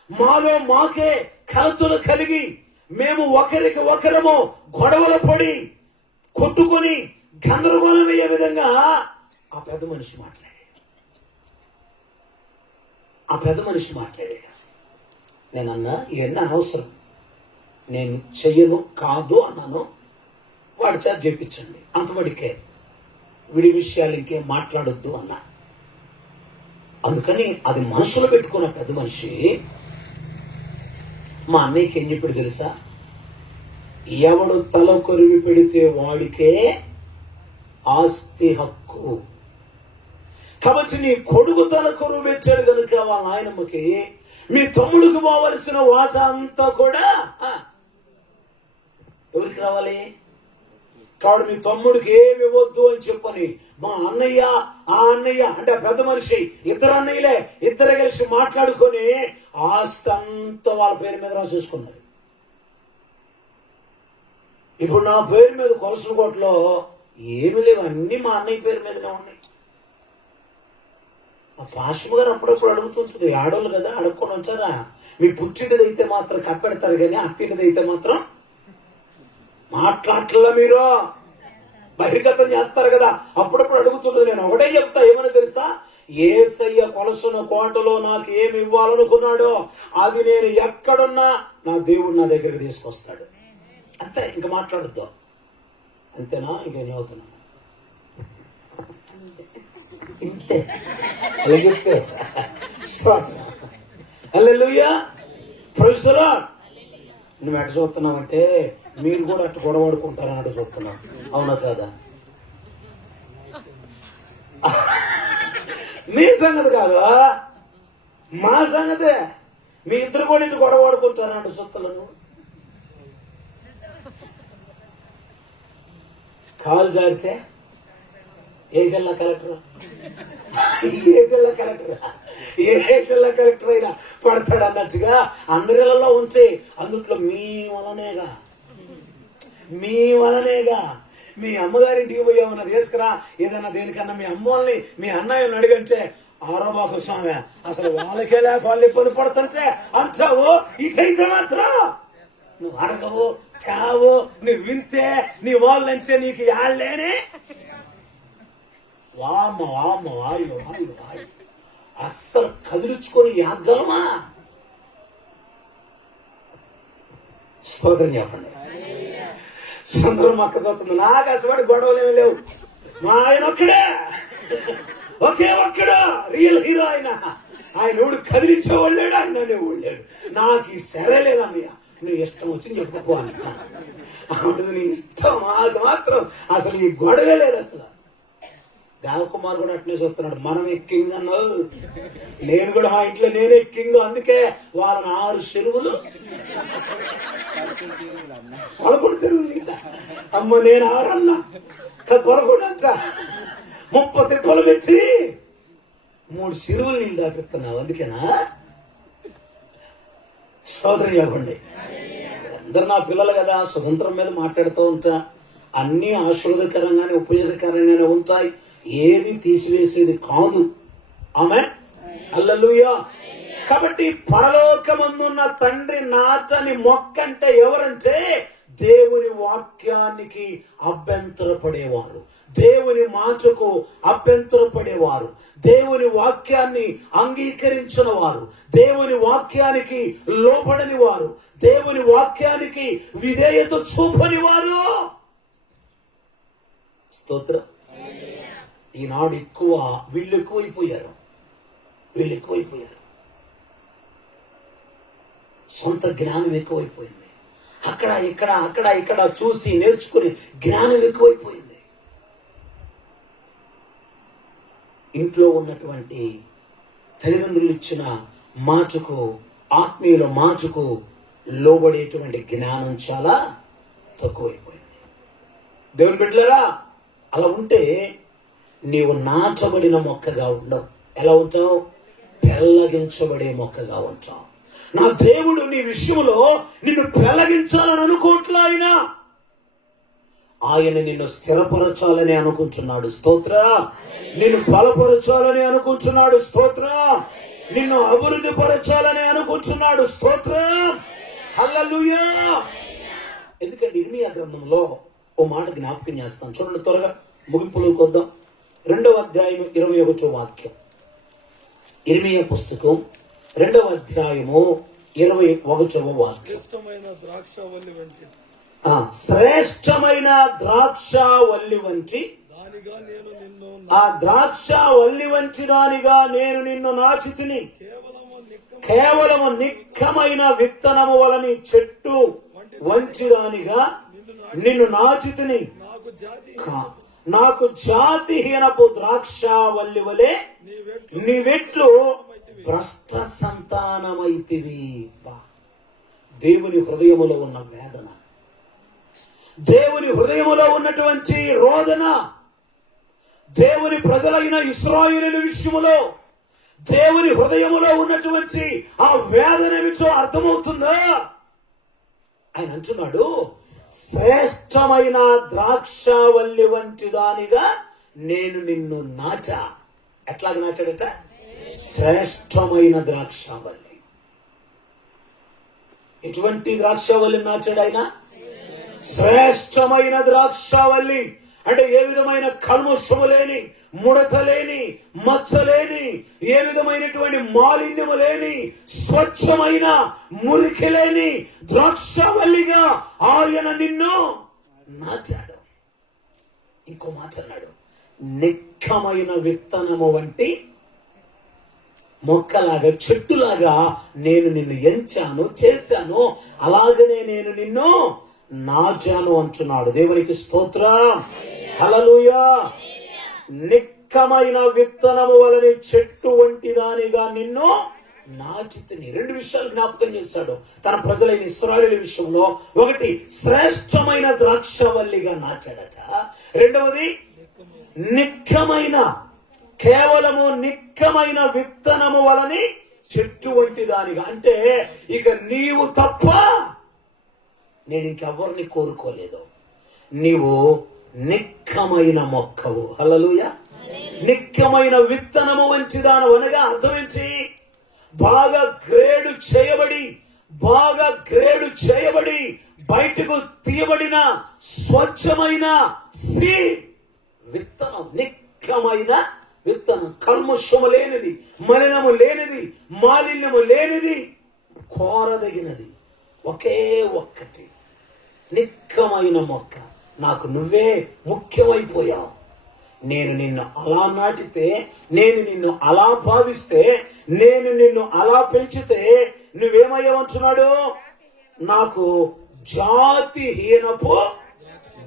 మాలో మాకే కలతలు కలిగి, మేము ఒకరికి ఒకరము గొడవలు పడి కొట్టుకొని గందరగోళం అయ్యే విధంగా ఆ పెద్ద మనిషి మాట్లాడాడు. నేనన్నా, ఇవన్నీ అనవసరం, నేను చెయ్యను కాదు అన్నాను. వాడి చేత చేపించండి, అంతవడికే, విడి విషయాలు ఇంకేం మాట్లాడొద్దు అన్నా. అందుకని అది మనసులో పెట్టుకున్న పెద్ద మనిషి మా అన్నయ్యకి ఏం చెప్పాడు తెలుసా? ఎవడు తల కొరివి పెడితే వాడికే ఆస్తి హక్కు. కాబట్టి నీ కొడుకు తల కొరువు పెట్టాడు కనుక వాళ్ళ నాయనమ్మకి మీ తమ్ముడికి పోవలసిన వాటా అంతా కూడా ఎవరికి రావాలి? కాబట్టి మీ తమ్ముడికి ఏమి ఇవ్వద్దు అని చెప్పని మా అన్నయ్య ఆ అన్నయ్య అంటే పెద్ద మనిషి ఇద్దరు అన్నయ్యలే ఇద్దరు కలిసి మాట్లాడుకొని ఆస్తి అంతా వాళ్ళ పేరు మీద రాసేసుకున్నారు. ఇప్పుడు నా పేరు మీద కొలసనకోటలో ఏమి లేవు, అన్ని మా అన్నయ్య పేరు మీదనే ఉన్నాయి. మా పాశ్వ గారు అప్పుడప్పుడు అడుగుతుంటుంది, ఆడవాళ్ళు కదా అడుక్కొని వచ్చారా, మీ పుట్టింటిదైతే మాత్రం కప్పెడతారు కానీ అత్తింటిదైతే మాత్రం మాట్లాడట్లా, మీరు బహిర్గతం చేస్తారు కదా. అప్పుడప్పుడు అడుగుతుంటుంది. నేను ఒకటే చెప్తా, ఏమని తెలుసా, యేసయ్య కొలసిన కోటలో నాకు ఏమి ఇవ్వాలనుకున్నాడో అది నేను ఎక్కడున్నా నా దేవుడు నా దగ్గరికి తీసుకొస్తాడు. అంతే, ఇంక మాట్లాడుద్దాం. అంతేనా? ఇంకేం అవుతున్నా ఇంతే అలా చెప్తే హల్లెలూయా ప్రైజ్ ది లార్డ్. నువ్వు ఎట్ట చూస్తున్నావంటే మీరు కూడా అట్టు గొడవడుకుంటారని అటు చూస్తున్నావు. అవునా కాదా? మీ సంగతి కాదు, మా సంగతే. మీ ఇద్దరు కూడా ఇటు గొడవడుకుంటారని అటు చూస్తున్నాను. కాలు జారితే ఏ జిల్లా కలెక్టర్ అయినా పడతాడు అన్నట్టుగా అందరిలో ఉంచి అందుట్లో మీ వలనేగా మీ అమ్మగారింటికి పోయామన్నా తీసుకురా, ఏదన్నా దేనికన్నా మీ అమ్మల్ని మీ అన్నయ్యని అడిగంటే ఆరోబాకు స్వామి అసలు వాళ్ళకే లేక వాళ్ళు ఇబ్బంది పడుతుంటే అంటావు. ఇటైతే మాత్రం నువ్వు అడగవు కావు, నువ్వు వింటే నీ వాళ్ళంటే నీకు యాళ్ళేనే వామ్మ వాయు అస్సలు కదిలించుకొని యాగలమా? స్తోత్రం చెప్పండి. చంద్రం మక్క చూస్తుంది. నాకు అసలు గొడవలు ఏమి లేవు. మా ఆయన ఒక్కడు రియల్ హీరో. ఆయన ఊడు కదిలించేవాళ్ళాడు, ఆయన అనేవాళ్ళాడు. నాకు ఈ సరేలేదన్నయ్య, నువ్వు ఇష్టం వచ్చింది చెప్పకపో అంటున్నా. నీ ఇష్టం, మాకు మాత్రం అసలు ఈ గొడవే లేదు. అసలు దేవకుమార్ కూడా అట్లే చూస్తున్నాడు. మనం ఎక్కింగ్ అన్నావు, నేను కూడా మా ఇంట్లో నేను ఎక్కింగ్. అందుకే వాళ్ళని 6 చెరువులు 11 చెరువులు ఇంత అమ్మ నేను 6 అన్నా 11 అంట 30 తిప్పలు పెట్టి 3 చెరువులు నీళ్ళు దాపిస్తున్నావు. అందుకేనా? సోదరి ఇవ్వండి. అందరు నా పిల్లలు కదా, స్వతంత్రం మీద మాట్లాడుతూ ఉంటా. అన్ని ఆశీర్వాదకరంగానే ఉపయోగకరంగానే ఉంటాయి, ఏది తీసివేసేది కాదు. ఆమేన్ హల్లెలూయా. కాబట్టి పరలోకమందున్న తండ్రి నాటని మొక్క అంటే ఎవరంటే దేవుని వాక్యానికి అభ్యంతరపడేవారు, దేవుని మాటకు అభ్యంతరపడేవారు, దేవుని వాక్యాన్ని అంగీకరించిన వారు, దేవుని వాక్యానికి లోబడని వారు, దేవుని వాక్యానికి విధేయత చూపని వారు. స్తోత్రం. ఈనాడు వీళ్ళు ఎక్కువైపోయారు. సొంత జ్ఞానం ఎక్కువైపోయింది. అక్కడ ఇక్కడ చూసి నేర్చుకుని జ్ఞానం ఎక్కువైపోయింది. ఇంట్లో ఉన్నటువంటి తల్లిదండ్రులు ఇచ్చిన మాటకు, ఆత్మీయుల మాటకు లోబడేటువంటి జ్ఞానం చాలా తక్కువైపోయింది. దేవుని బిడ్డలారా, అలా ఉంటే నీవు నాచబడిన మొక్కగా ఉండవు. ఎలా ఉంటావు? పెళ్లగించబడే మొక్కగా ఉంటావు. నా దేవుడు నీ విషయంలో నిన్ను పెళ్లగించాలని అనుకోవట్లా. ఆయన నిన్ను స్థిరపరచాలని అనుకుంటున్నాడు. స్తోత్ర. నిన్ను బలపరచాలని అనుకుంటున్నాడు. స్తోత్ర. నిన్ను అభివృద్ధి పరచాలని అనుకుంటున్నాడు. స్తోత్ర. హల్లెలూయా. ఎందుకంటే ఇర్మియా గ్రంథంలో ఓ మాట జ్ఞాపకం చేస్తాను. చూడండి, త్వరగా ముగింపులోకి వద్దాం. 2వ అధ్యాయం 21వ వాక్యం. ఇర్మియా పుస్తకం 2వ అధ్యాయము 21వ వాక్యం. శ్రేష్టమైన ద్రాక్షవల్లి వంటి ఆ ద్రాక్షవల్లి వంటి దానిగా నేను నిన్ను నాచితిని. కేవలము నిక్కమైన విత్తనము వలని చెట్టు వంచిదానిగా నిన్ను నాచితిని. నాకు జాతిహీనపు ద్రాక్షవల్లి వలె నీవెట్లు భ్రష్ట సంతానమైతివి. దేవుని హృదయములో ఉన్న వేదన, దేవుని హృదయములో ఉన్నటువంటి రోదన, దేవుని ప్రజలైన ఇశ్రాయేలీయుల విషయములో దేవుని హృదయములో ఉన్నటువంటి ఆ వేదన ఏమిటో అర్థమవుతుందా? ఆయన అంటున్నాడు, శ్రేష్టమైన ద్రాక్షావల్లి వంటి దానిగా నేను నిన్ను నాటా. ఎట్లాగా నాటాడట? శ్రేష్టమైన ద్రాక్షావల్లి. ఎటువంటి ద్రాక్షావల్లి నాటాడు ఆయన? శ్రేష్టమైన ద్రాక్షావల్లి. అంటే ఏ విధమైన కల్మషము లేని, ముడత లేని, మచ్చ లేని, ఏ విధమైనటువంటి మాలిన్యము లేని, స్వచ్ఛమైన మురికి లేని ద్రాక్షావల్లిగా ఆయన నిన్ను నాటాడు. ఇంకో మాట అన్నాడు, నిక్కమైన విత్తనము వంటి మొక్కలాగా, చెట్టులాగా నేను నిన్ను ఎంచాను, చేశాను, అలాగనే నేను నిన్ను నాటాను అంటున్నాడు. దేవునికి స్తోత్రం, హల్లెలూయా. నిక్కమైన విత్తనము వలన చెట్టు వంటి దానిగా నిన్ను నాటితిని. రెండు విషయాలు జ్ఞాపకం చేశాడు తన ప్రజలైన ఇశ్రాయేలు విషయంలో. ఒకటి, శ్రేష్టమైన ద్రాక్షవల్లిగా నాటాడట. రెండవది, నిక్కమైన, కేవలము నిక్కమైన విత్తనము వలని చెట్టు వంటి దానిగా. అంటే ఇక నీవు తప్ప నేను ఇంకెవరిని కోరుకోలేదు. నీవు నిక్కమైన మొక్కవు. హల్లెలూయా. నిక్కమైన విత్తనము వంటిదాను అనగా అర్థమించి బాగా గ్రేడు చేయబడి బయటకు తీయబడిన స్వచ్ఛమైన విత్తనం. నిక్కమైన విత్తనం, కల్మషము లేనిది, మలినము లేనిది, మాలిన్యము లేనిది, కోరదగినది, ఒకే ఒక్కటి నిక్కమైన మొక్క. నాకు నువ్వే ముఖ్యమైపోయావు. నేను నిన్ను అలా నాటితే, నేను నిన్ను అలా భావిస్తే, నేను నిన్ను అలా పెంచితే నువ్వేమయ్యావంటున్నాడు? నాకు జాతిహీనపు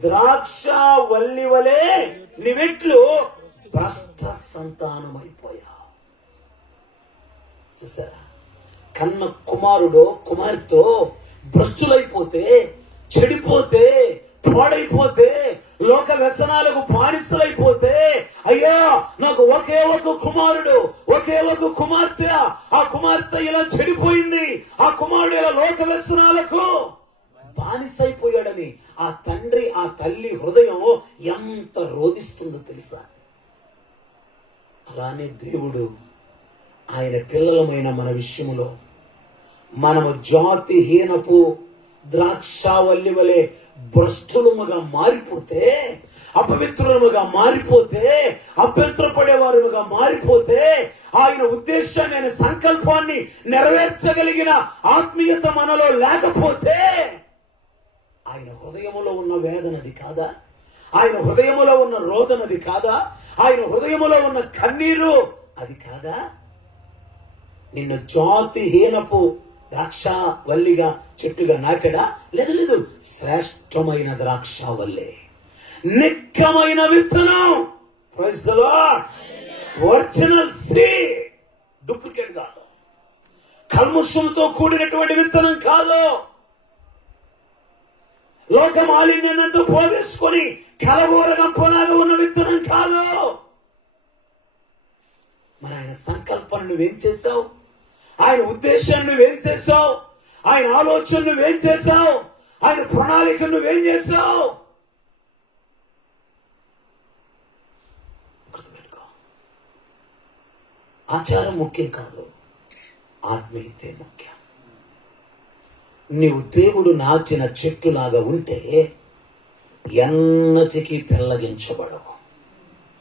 ద్రాక్షవల్లి వలె నువ్వెట్లు భ్రష్ట సంతానమైపోయావు. చూసారా? కన్న కుమారుడు కుమార్తె భ్రష్టులైపోతే, చెడిపోతే, పాడైపోతే, లోక వ్యసనాలకు బానిసలైపోతే, అయ్యా నాకు ఒకే ఒక కుమారుడు, ఒకే ఒక కుమార్తె, ఆ కుమార్తె ఇలా చెడిపోయింది, ఆ కుమారుడు ఇలా లోక వ్యసనాలకు బానిసైపోయాడని ఆ తండ్రి, ఆ తల్లి హృదయం ఎంత రోదిస్తుందో తెలుసా? అలానే దేవుడు ఆయన పిల్లలమైన మన విషయములో మనము జాతిహీనపు ద్రాక్షావల్లి వలె భ్రష్టులముగా మారిపోతే, అపవిత్రులముగా మారిపోతే, అభ్యంతరపడేవారుగా మారిపోతే, ఆయన ఉద్దేశాన్ని, ఆయన సంకల్పాన్ని నెరవేర్చగలిగిన ఆత్మీయత మనలో లేకపోతే, ఆయన హృదయములో ఉన్న వేదనది కాదా? ఆయన హృదయములో ఉన్న రోదనది కాదా? ఆయన హృదయములో ఉన్న కన్నీరు అది కాదా? నిన్ను జాతిహీనపు ద్రాక్షవల్లిగా చెట్టుగా నాటాడా? లేదు, శ్రేష్టమైన ద్రాక్షవల్లి, నిక్కమైన విత్తనం. Praise the Lord. Original seed, duplicate కాదు, కల్మషంతో కూడినటువంటి విత్తనం కాదు, లోక మాలిన్యాన్నంతా పోగేసుకొని కలగూరగంపలాగా ఉన్న విత్తనం కాదు. మరి ఆయన సంకల్పాన్ని నువ్వేం చేశావు? ఆయన ఉద్దేశాన్ని నువ్వేం చేశావు? ఆయన ఆలోచన నువ్వేం చేశావు? ఆయన ప్రణాళిక నువ్వేం చేశావు? గుర్తుపెట్టుకో, ఆచారం ముఖ్యం కాదు, ఆత్మీయతే ముఖ్యం. నీవు దేవుడు నాటిన చెట్టులాగా ఉంటే ఎన్నటికీ పెళ్లగించబడవు.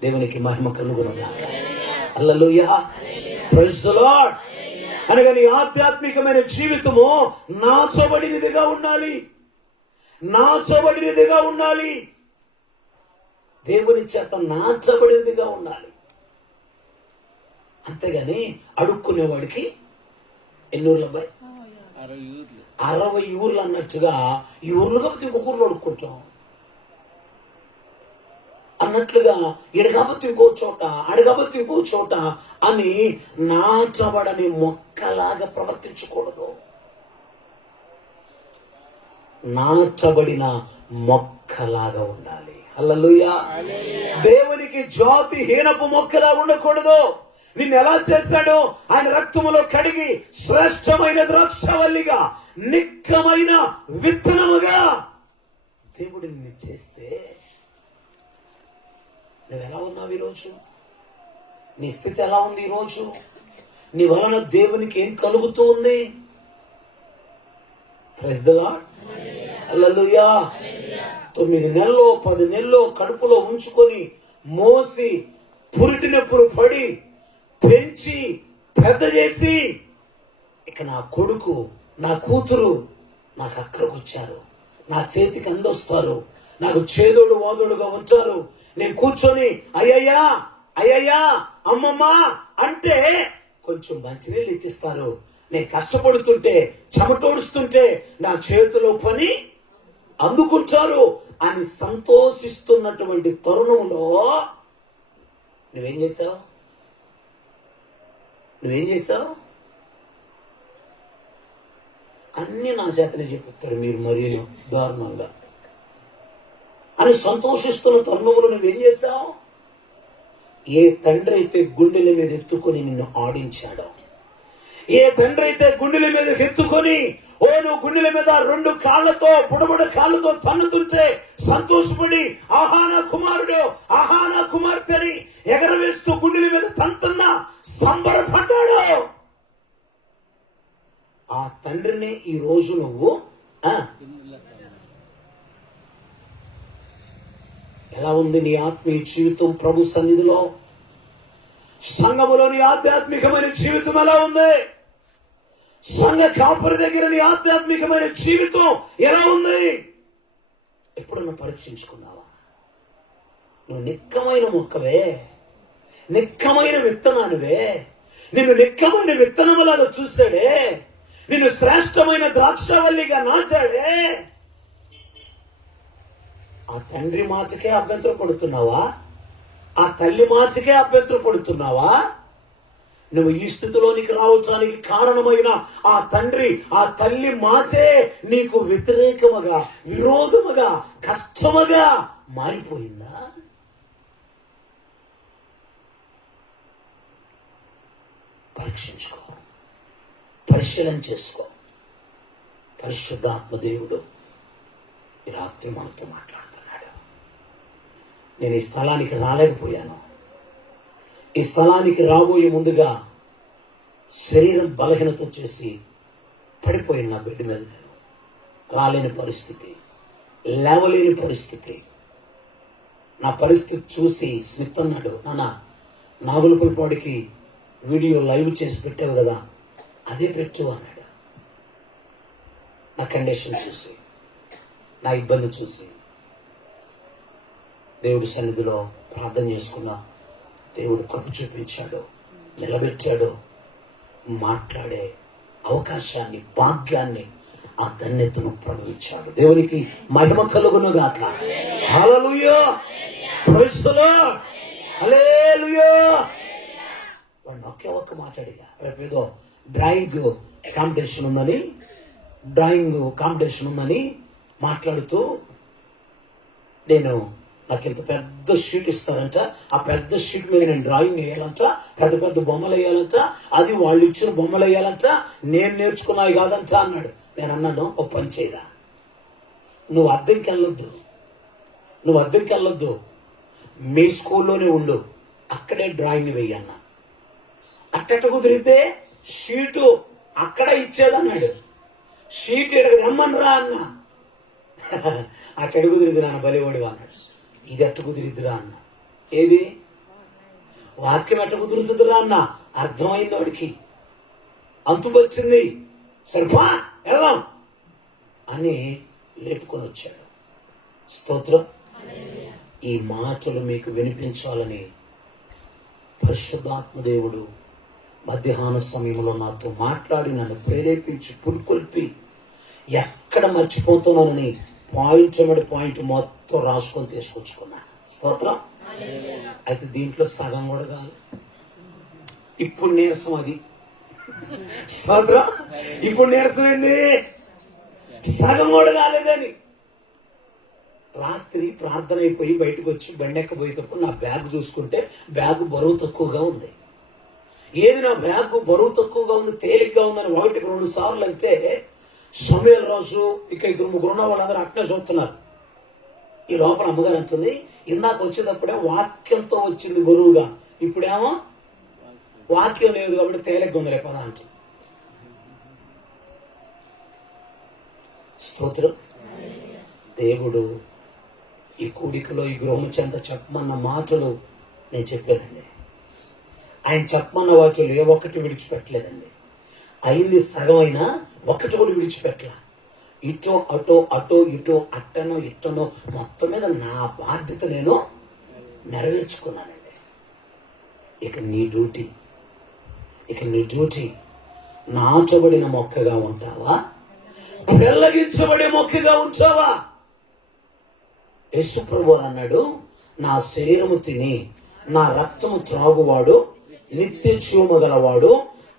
దేవునికి మహిమ కలుగునుగాక. హల్లెలూయా. Praise the Lord. అనగా నీ ఆధ్యాత్మికమైన జీవితము నాచబడినదిగా ఉండాలి, నాచబడినదిగా ఉండాలి, దేవుని చేత నాచబడినదిగా ఉండాలి. అంతేగాని అడుక్కునేవాడికి ఎన్ని ఊర్లు అబ్బాయి? 60 ఊర్లు అన్నట్టుగా, ఈ ఊర్లు కాబట్టి ఇంకొక ఊర్లో అడుక్కుంటాం అన్నట్లుగా, ఈడ కాబట్టి ఇంకో చోట, ఆడ కాబట్టి ఇంకో చోట అని నాచబడని మొక్కలాగా ప్రవర్తించకూడదు. నాటబడిన మొక్కలాగా ఉండాలి. హల్లెలూయా. దేవునికి జాతి హీనపు మొక్కలా ఉండకూడదు. నిన్ను ఎలా చేశాడు? ఆయన రక్తములో కడిగి శ్రేష్టమైన ద్రాక్షవల్లిగా, నిక్కమైన విత్తనముగా దేవుడు నిన్ను చేస్తే నువ్వు ఎలా ఉన్నావు ఈరోజు? నీ స్థితి ఎలా ఉంది ఈరోజు? నీ వలన దేవునికి ఏం కలుగుతూ ఉంది? Praise the Lord. హల్లెలూయా. 9 నెలలు 10 నెలలు కడుపులో ఉంచుకొని మోసి పురిటినప్పుడు పడి పెంచి పెద్ద చేసి, ఇక నా కొడుకు నా కూతురు నాకు అక్కడికి వచ్చారు, నా చేతికి అందొస్తారు, నాకు చేదోడు వాదోడుగా ఉంచారు. నేను కూర్చొని అయ్యయ్యా అయ్యయ్యా అమ్మమ్మా అంటే కొంచెం మంచినీళ్ళు ఇచ్చిస్తారు. నేను కష్టపడుతుంటే చెమటోడుస్తుంటే నా చేతిలో పని అందుకుంటారు అని సంతోషిస్తున్నటువంటి తరుణంలో నువ్వేం చేశావు? అన్ని నా చేతనే చెప్తారు మీరు మరీ దారుణంగా అని సంతోషిస్తున్న తరుణంలో నువ్వేం చేశావు? ఏ తండ్రి అయితే గుండెల మీద ఎత్తుకొని నిన్ను ఆడించాడో, ఏ తండ్రి అయితే గుండెల మీద ఎత్తుకొని నువ్వు గుండెల మీద 2 కాళ్లతో బుడబుడ కాళ్ళతో తన్నుతుంటే సంతోషపడి ఆహానా కుమారుడు ఆహానా కుమార్తెని ఎగరవేస్తూ గుండెల మీద తంతున్నా సంబరపడ్డాడు. ఆ తండ్రిని ఈ రోజు నువ్వు ఎలా ఉంది నీ ఆత్మీయ జీవితం? ప్రభు సన్నిధిలో సంఘములో నీ ఆధ్యాత్మికమైన జీవితం ఎలా ఉంది? సంఘ కాపరి దగ్గర నీ ఆధ్యాత్మికమైన జీవితం ఎలా ఉంది? ఎప్పుడన్నా పరీక్షించుకున్నావా? నువ్వు నిక్కమైన మొక్కవే, నిక్కమైన విత్తనానివే. నిన్ను నిక్కమైన విత్తనములాగా చూశాడే, నిన్ను శ్రేష్టమైన ద్రాక్షవల్లిగా నాచాడే. ఆ తండ్రి మాటకే అభ్యంతరం పడుతున్నావా? ఆ తల్లి మాటకే అభ్యంతరం పడుతున్నావా? నువ్వు ఈ స్థితిలోనికి రావడానికి కారణమైన ఆ తండ్రి ఆ తల్లి మాటే నీకు వ్యతిరేకముగా, విరోధముగా, కష్టముగా మారిపోయిందా? పరీక్షించుకో, పరిశీలన చేసుకో. పరిశుద్ధాత్మ దేవుడు ఈ రాత్రి మనతో మాట్లాడుతున్నాడు. నేను ఈ స్థలానికి రాలేకపోయాను. ఈ స్థలానికి రాబోయే ముందుగా శరీరం బలహీనత చేసి పడిపోయిన నా బెడ్ మీద నేను రాలేని పరిస్థితి, లేవలేని పరిస్థితి. నా పరిస్థితి చూసి స్మిత్ అన్నాడు, నాన్న నాగులపల్లిపాడికి వీడియో లైవ్ చేసి పెట్టావు కదా, అదే పెట్టు అన్నాడు. నా కండిషన్ చూసి, నా ఇబ్బంది చూసి దేవుడి సన్నిధిలో ప్రార్థన చేసుకున్నా. దేవుడు కృప చూపించాడు, నిలబెట్టాడు. మాట్లాడే అవకాశాన్ని, భాగ్యాన్ని, ఆ ధన్యతను ప్రవహించాడు. దేవునికి మహిమ కలుగును గాక. హల్లెలూయా, ప్రైజ్ ది లార్డ్, హల్లెలూయా. వాడు ఒక్క మాట్లాడిగా, రేపు ఏదో డ్రాయింగ్ కాంపిటీషన్ ఉందని మాట్లాడుతూ, నాకు ఇంత పెద్ద షీట్ ఇస్తారంట, ఆ పెద్ద షీట్ మీద నేను డ్రాయింగ్ వేయాలంట, పెద్ద పెద్ద బొమ్మలు వేయాలంట, అది వాళ్ళు ఇచ్చిన బొమ్మలు వేయాలంట, నేను నేర్చుకున్నాయి కాదంట అన్నాడు. నేను అన్నాను, ఒక పని చేయరా, నువ్వు అద్దెకి వెళ్ళొద్దు, మీ స్కూల్లోనే ఉండు, అక్కడే డ్రాయింగ్ వేయన్నా. అట్టట కుదిరితే షీటు అక్కడ ఇచ్చేదన్నాడు. షీట్ ఎడగ తెమ్మనరా అన్న. అట్టడు కుదిరిద్ది నాన్న, బలివాడు అన్నాడు. ఇది ఎట్ట కుదిరిద్దురా అన్న. ఏది వాక్యం ఎట్ట కుదురుతుందిరా అన్న. అర్థమైంది వాడికి, అంతుకొచ్చింది. సరిపా వెళ్దాం అని లేపుకొని వచ్చాడు. స్తోత్రం. ఈ మాటలు మీకు వినిపించాలని పరిశుద్ధాత్మ దేవుడు మధ్యాహ్న సమయంలో నాతో మాట్లాడి నన్ను ప్రేరేపించి పురుకొల్పి, ఎక్కడ మర్చిపోతున్నానని పాయింట్ మొత్తం రాసుకొని తీసుకొచ్చుకున్నా. స్తోత్రం. అయితే దీంట్లో సగం కూడా కాదు, ఇప్పుడు నీరసం. అది స్తోత్రం. ఇప్పుడు నీరసం ఏంది? సగం కూడా కాలేదని. రాత్రి ప్రార్థన అయిపోయి బయటకు వచ్చి బండెక్కబోయేటప్పుడు నా బ్యాగ్ చూసుకుంటే బ్యాగ్ బరువు తక్కువగా ఉంది. ఏది నా బ్యాగ్ బరువు తక్కువగా ఉంది, తేలిగ్గా ఉందని 1-2 సార్లు అంటే సమయాల రోజు ఇక 2-3 ఉన్న వాళ్ళందరూ అట్నే చూస్తున్నారు. ఈ లోపల అమ్మగారు అంటుంది, ఇందాక వచ్చేటప్పుడే వాక్యంతో వచ్చింది బరువుగా, ఇప్పుడేమో వాక్యం లేదు కాబట్టి తేలిగ్గా ఉంది రేపదా అంటుంది. స్తోత్రం. దేవుడు ఈ కూడికలో ఈ గృహం చెంత చెప్పమన్న మాటలు నేను చెప్పానండి. ఆయన చెప్పమన్న వాటిలో ఏ ఒక్కటి విడిచిపెట్టలేదండి. అయింది సగమైనా ఒకటి కూడా విడిచిపెట్టలా. ఇటో అటో అటో ఇటో అట్టనో ఇట్టనో మొత్తం మీద నా బాధ్యత నేను నెరవేర్చుకున్నానండి. ఇక నీ డ్యూటీ నాచబడిన మొక్కగా ఉంటావా, పెళ్లగించబడే మొక్కగా ఉంచావా? యేసు ప్రభువు అన్నాడు, నా శరీరము తిని నా రక్తము త్రాగువాడు నిత్య జీవము గలవాడు,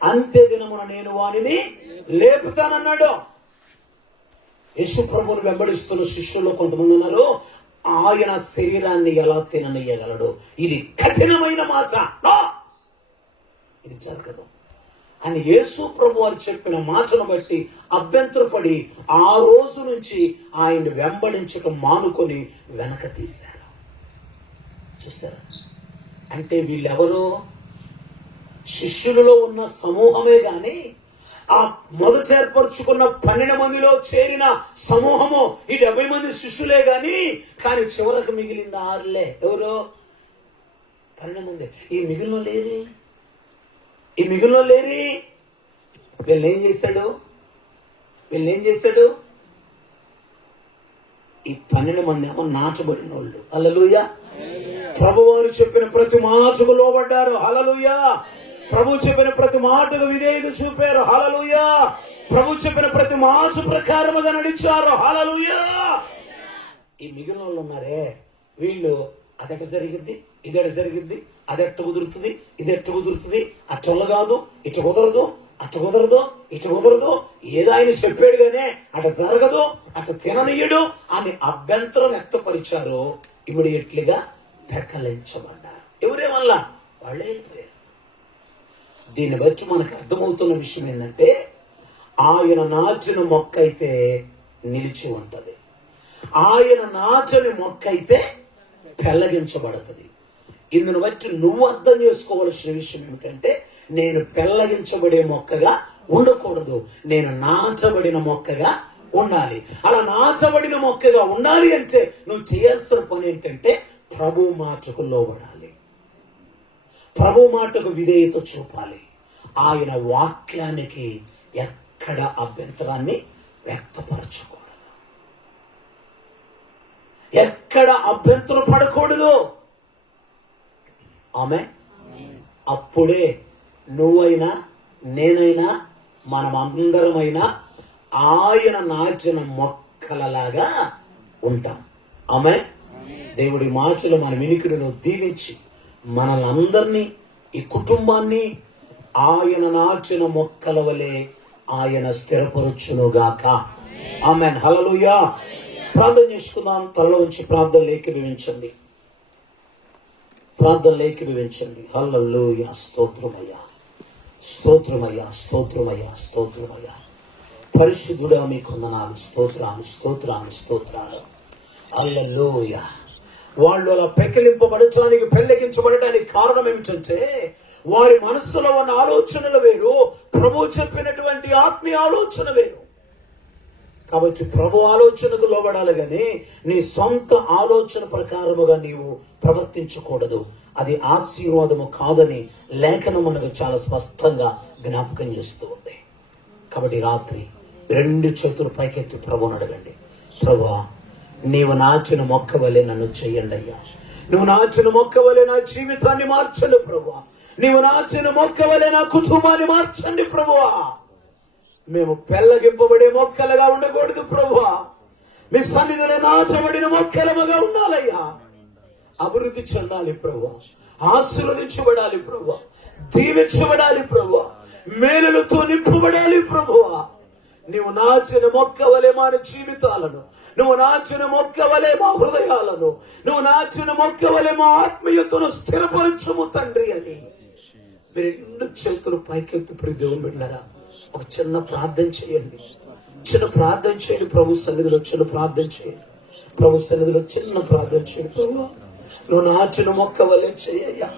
అంత్య దినమున నేను వానిని లేపుతానన్నాడు. యేసు ప్రభువును వెంబడిస్తున్న శిష్యుల్లో కొంతమంది ఉన్నారు, ఆయన శరీరాన్ని ఎలా తిననీయగలడు? ఇది కఠినమైన మాట, ఇది జరగదు అని యేసు ప్రభు వారు చెప్పిన మాటను బట్టి అభ్యంతరపడి ఆ రోజు నుంచి ఆయన వెంబడించడం మానుకొని వెనక తీశారు. చూసారా? అంటే వీళ్ళెవరో శిష్యులలో ఉన్న సమూహమే గాని ఆ మొదట ఏర్పరచుకున్న 12 మందిలో చేరిన సమూహము ఈ 70 మంది శిష్యులే కానీ చివరకు మిగిలింది 6. ఎవరో 12 మంది. ఈ మిగిలిన లేరి వీళ్ళేం చేశాడు? ఈ 12 మంది ఏమో నాచబడిన వాళ్ళు. హల్లెలూయా. ప్రభువారు చెప్పిన ప్రతి మాటకు లోబడ్డారు. హల్లెలూయా. ప్రభు చెప్పిన ప్రతి మాటకు విధేయత చూపారు. హల్లెలూయా. ప్రభు చెప్పిన ప్రతి మాట ప్రకారముగా నడిచారు. హల్లెలూయా. ఈ మిగిలిన వాళ్ళు ఉన్నారే, వీళ్ళు అదెట జరిగింది, ఇదెట జరిగింది, అదెట్ట కుదురుతుంది, ఇదెట్ట కుదురుతుంది, అట్టొల్ల కాదు, ఇటు కుదరదు, అట్ట కుదరదు, ఇటు కుదరదు, ఏదో ఆయన చెప్పాడు గానే అట జరగదు, అట తిననీయడు అని అభ్యంతరం వ్యక్తపరిచారు. ఇమ్మీడియట్లీగా పెక్కలించబడ్డారు. ఎవరేమల్లా వాళ్ళే వెళ్ళిపోయారు. దీన్ని బట్టి మనకు అర్థమవుతున్న విషయం ఏంటంటే, ఆయన నాచిన మొక్క అయితే నిలిచి ఉంటది, ఆయన నాచని మొక్క అయితే పెళ్లగించబడుతుంది. ఇందును బట్టి నువ్వు అర్థం చేసుకోవాల్సిన విషయం ఏమిటంటే, నేను పెళ్లగించబడే మొక్కగా ఉండకూడదు, నేను నాచబడిన మొక్కగా ఉండాలి. అలా నాచబడిన మొక్కగా ఉండాలి అంటే నువ్వు చేయాల్సిన పని ఏంటంటే, ప్రభు మాటకు లోబడాలి, ప్రభు మాటకు విధేయత చూపాలి, ఆయన వాక్యానికి ఎక్కడ అభ్యంతరాన్ని వ్యక్తపరచకూడదు, ఎక్కడ అభ్యంతరం పడకూడదు. ఆమె అప్పుడే నువ్వైనా నేనైనా మనమందరమైనా ఆయన నాచిన మొక్కలలాగా ఉంటాం. ఆమె దేవుడి మాటలు మన వినికిడిలో దీవించి మనలందరినీ, ఈ కుటుంబాన్ని ఆయన నాచిన మొక్కల వలె ఆయన స్థిరపరచునుగాక. ఆమేన్. హల్లెలూయా. ప్రార్థన చేసుకుందాం. తలలో ఉంచి ప్రార్థనలు ఏకీభవించండి. హల్లెలూయా. స్తోత్రమయ్యా, స్తోత్రమయ్యా, స్తోత్రమయ్యా, స్తోత్రమయ్యా. పరిశుద్ధుడా మీకు వందనాలు, స్తోత్రాలు. హల్లెలూయా. వాళ్ళు అలా పెకిలింపబడటానికి, పెళ్లగించబడటానికి కారణం ఏమిటంటే, వారి మనస్సులో ఉన్న ఆలోచనలు వేరు, ప్రభు చెప్పినటువంటి ఆత్మీయ ఆలోచన వేరు. కాబట్టి ప్రభు ఆలోచనకు లోబడాలి గాని నీ సొంత ఆలోచన ప్రకారముగా నీవు ప్రవర్తించకూడదు. అది ఆశీర్వాదము కాదని లేఖనం మనకు చాలా స్పష్టంగా జ్ఞాపకం చేస్తూ ఉంది. కాబట్టి రాత్రి 2 చేతులు పైకెత్తి ప్రభువుని అడగండి. ప్రభువా, నీవు నాచిన మొక్క వలె నన్ను చెయ్యండి అయ్యా. నువ్వు నాచిన మొక్క వలె నా జీవితాన్ని మార్చండి ప్రభువా. నీవు నాచిన మొక్క వలె నా కుటుంబాన్ని మార్చండి ప్రభువా. మేము పెళ్లగింపబడే మొక్కలుగా ఉండకూడదు ప్రభువా. మీ సన్నిధిలో నాచబడిన మొక్కలముగా ఉండాలయ్యా. అభివృద్ధి చెందాలి ప్రభువా, ఆశీర్వదించబడాలి ప్రభువా, దీవించబడాలి ప్రభువా, మేలులతో నింపబడాలి ప్రభువా. నువ్వు నాచిన మొక్క వలె మా జీవితాలను, నువ్వు నాచిన మొక్క వలె మా హృదయాలను, నువ్వు నాచిన మొక్క వలె మా ఆత్మీయతను స్థిరపరచుము తండ్రి అని మీరు 2 చేతులు పైకెత్తి ప్రియ దేవుని బిడ్డలారా ఒక చిన్న ప్రార్థన చేయండి. చిన్న ప్రార్థన చేయండి. ప్రభు సన్నిధిలో చిన్న ప్రార్థన చేయండి. ప్రభు సన్నిధిలో చిన్న ప్రార్థన చేయండి. ప్రభు నువ్వు నాచిన మొక్క వలె చేయ్యా.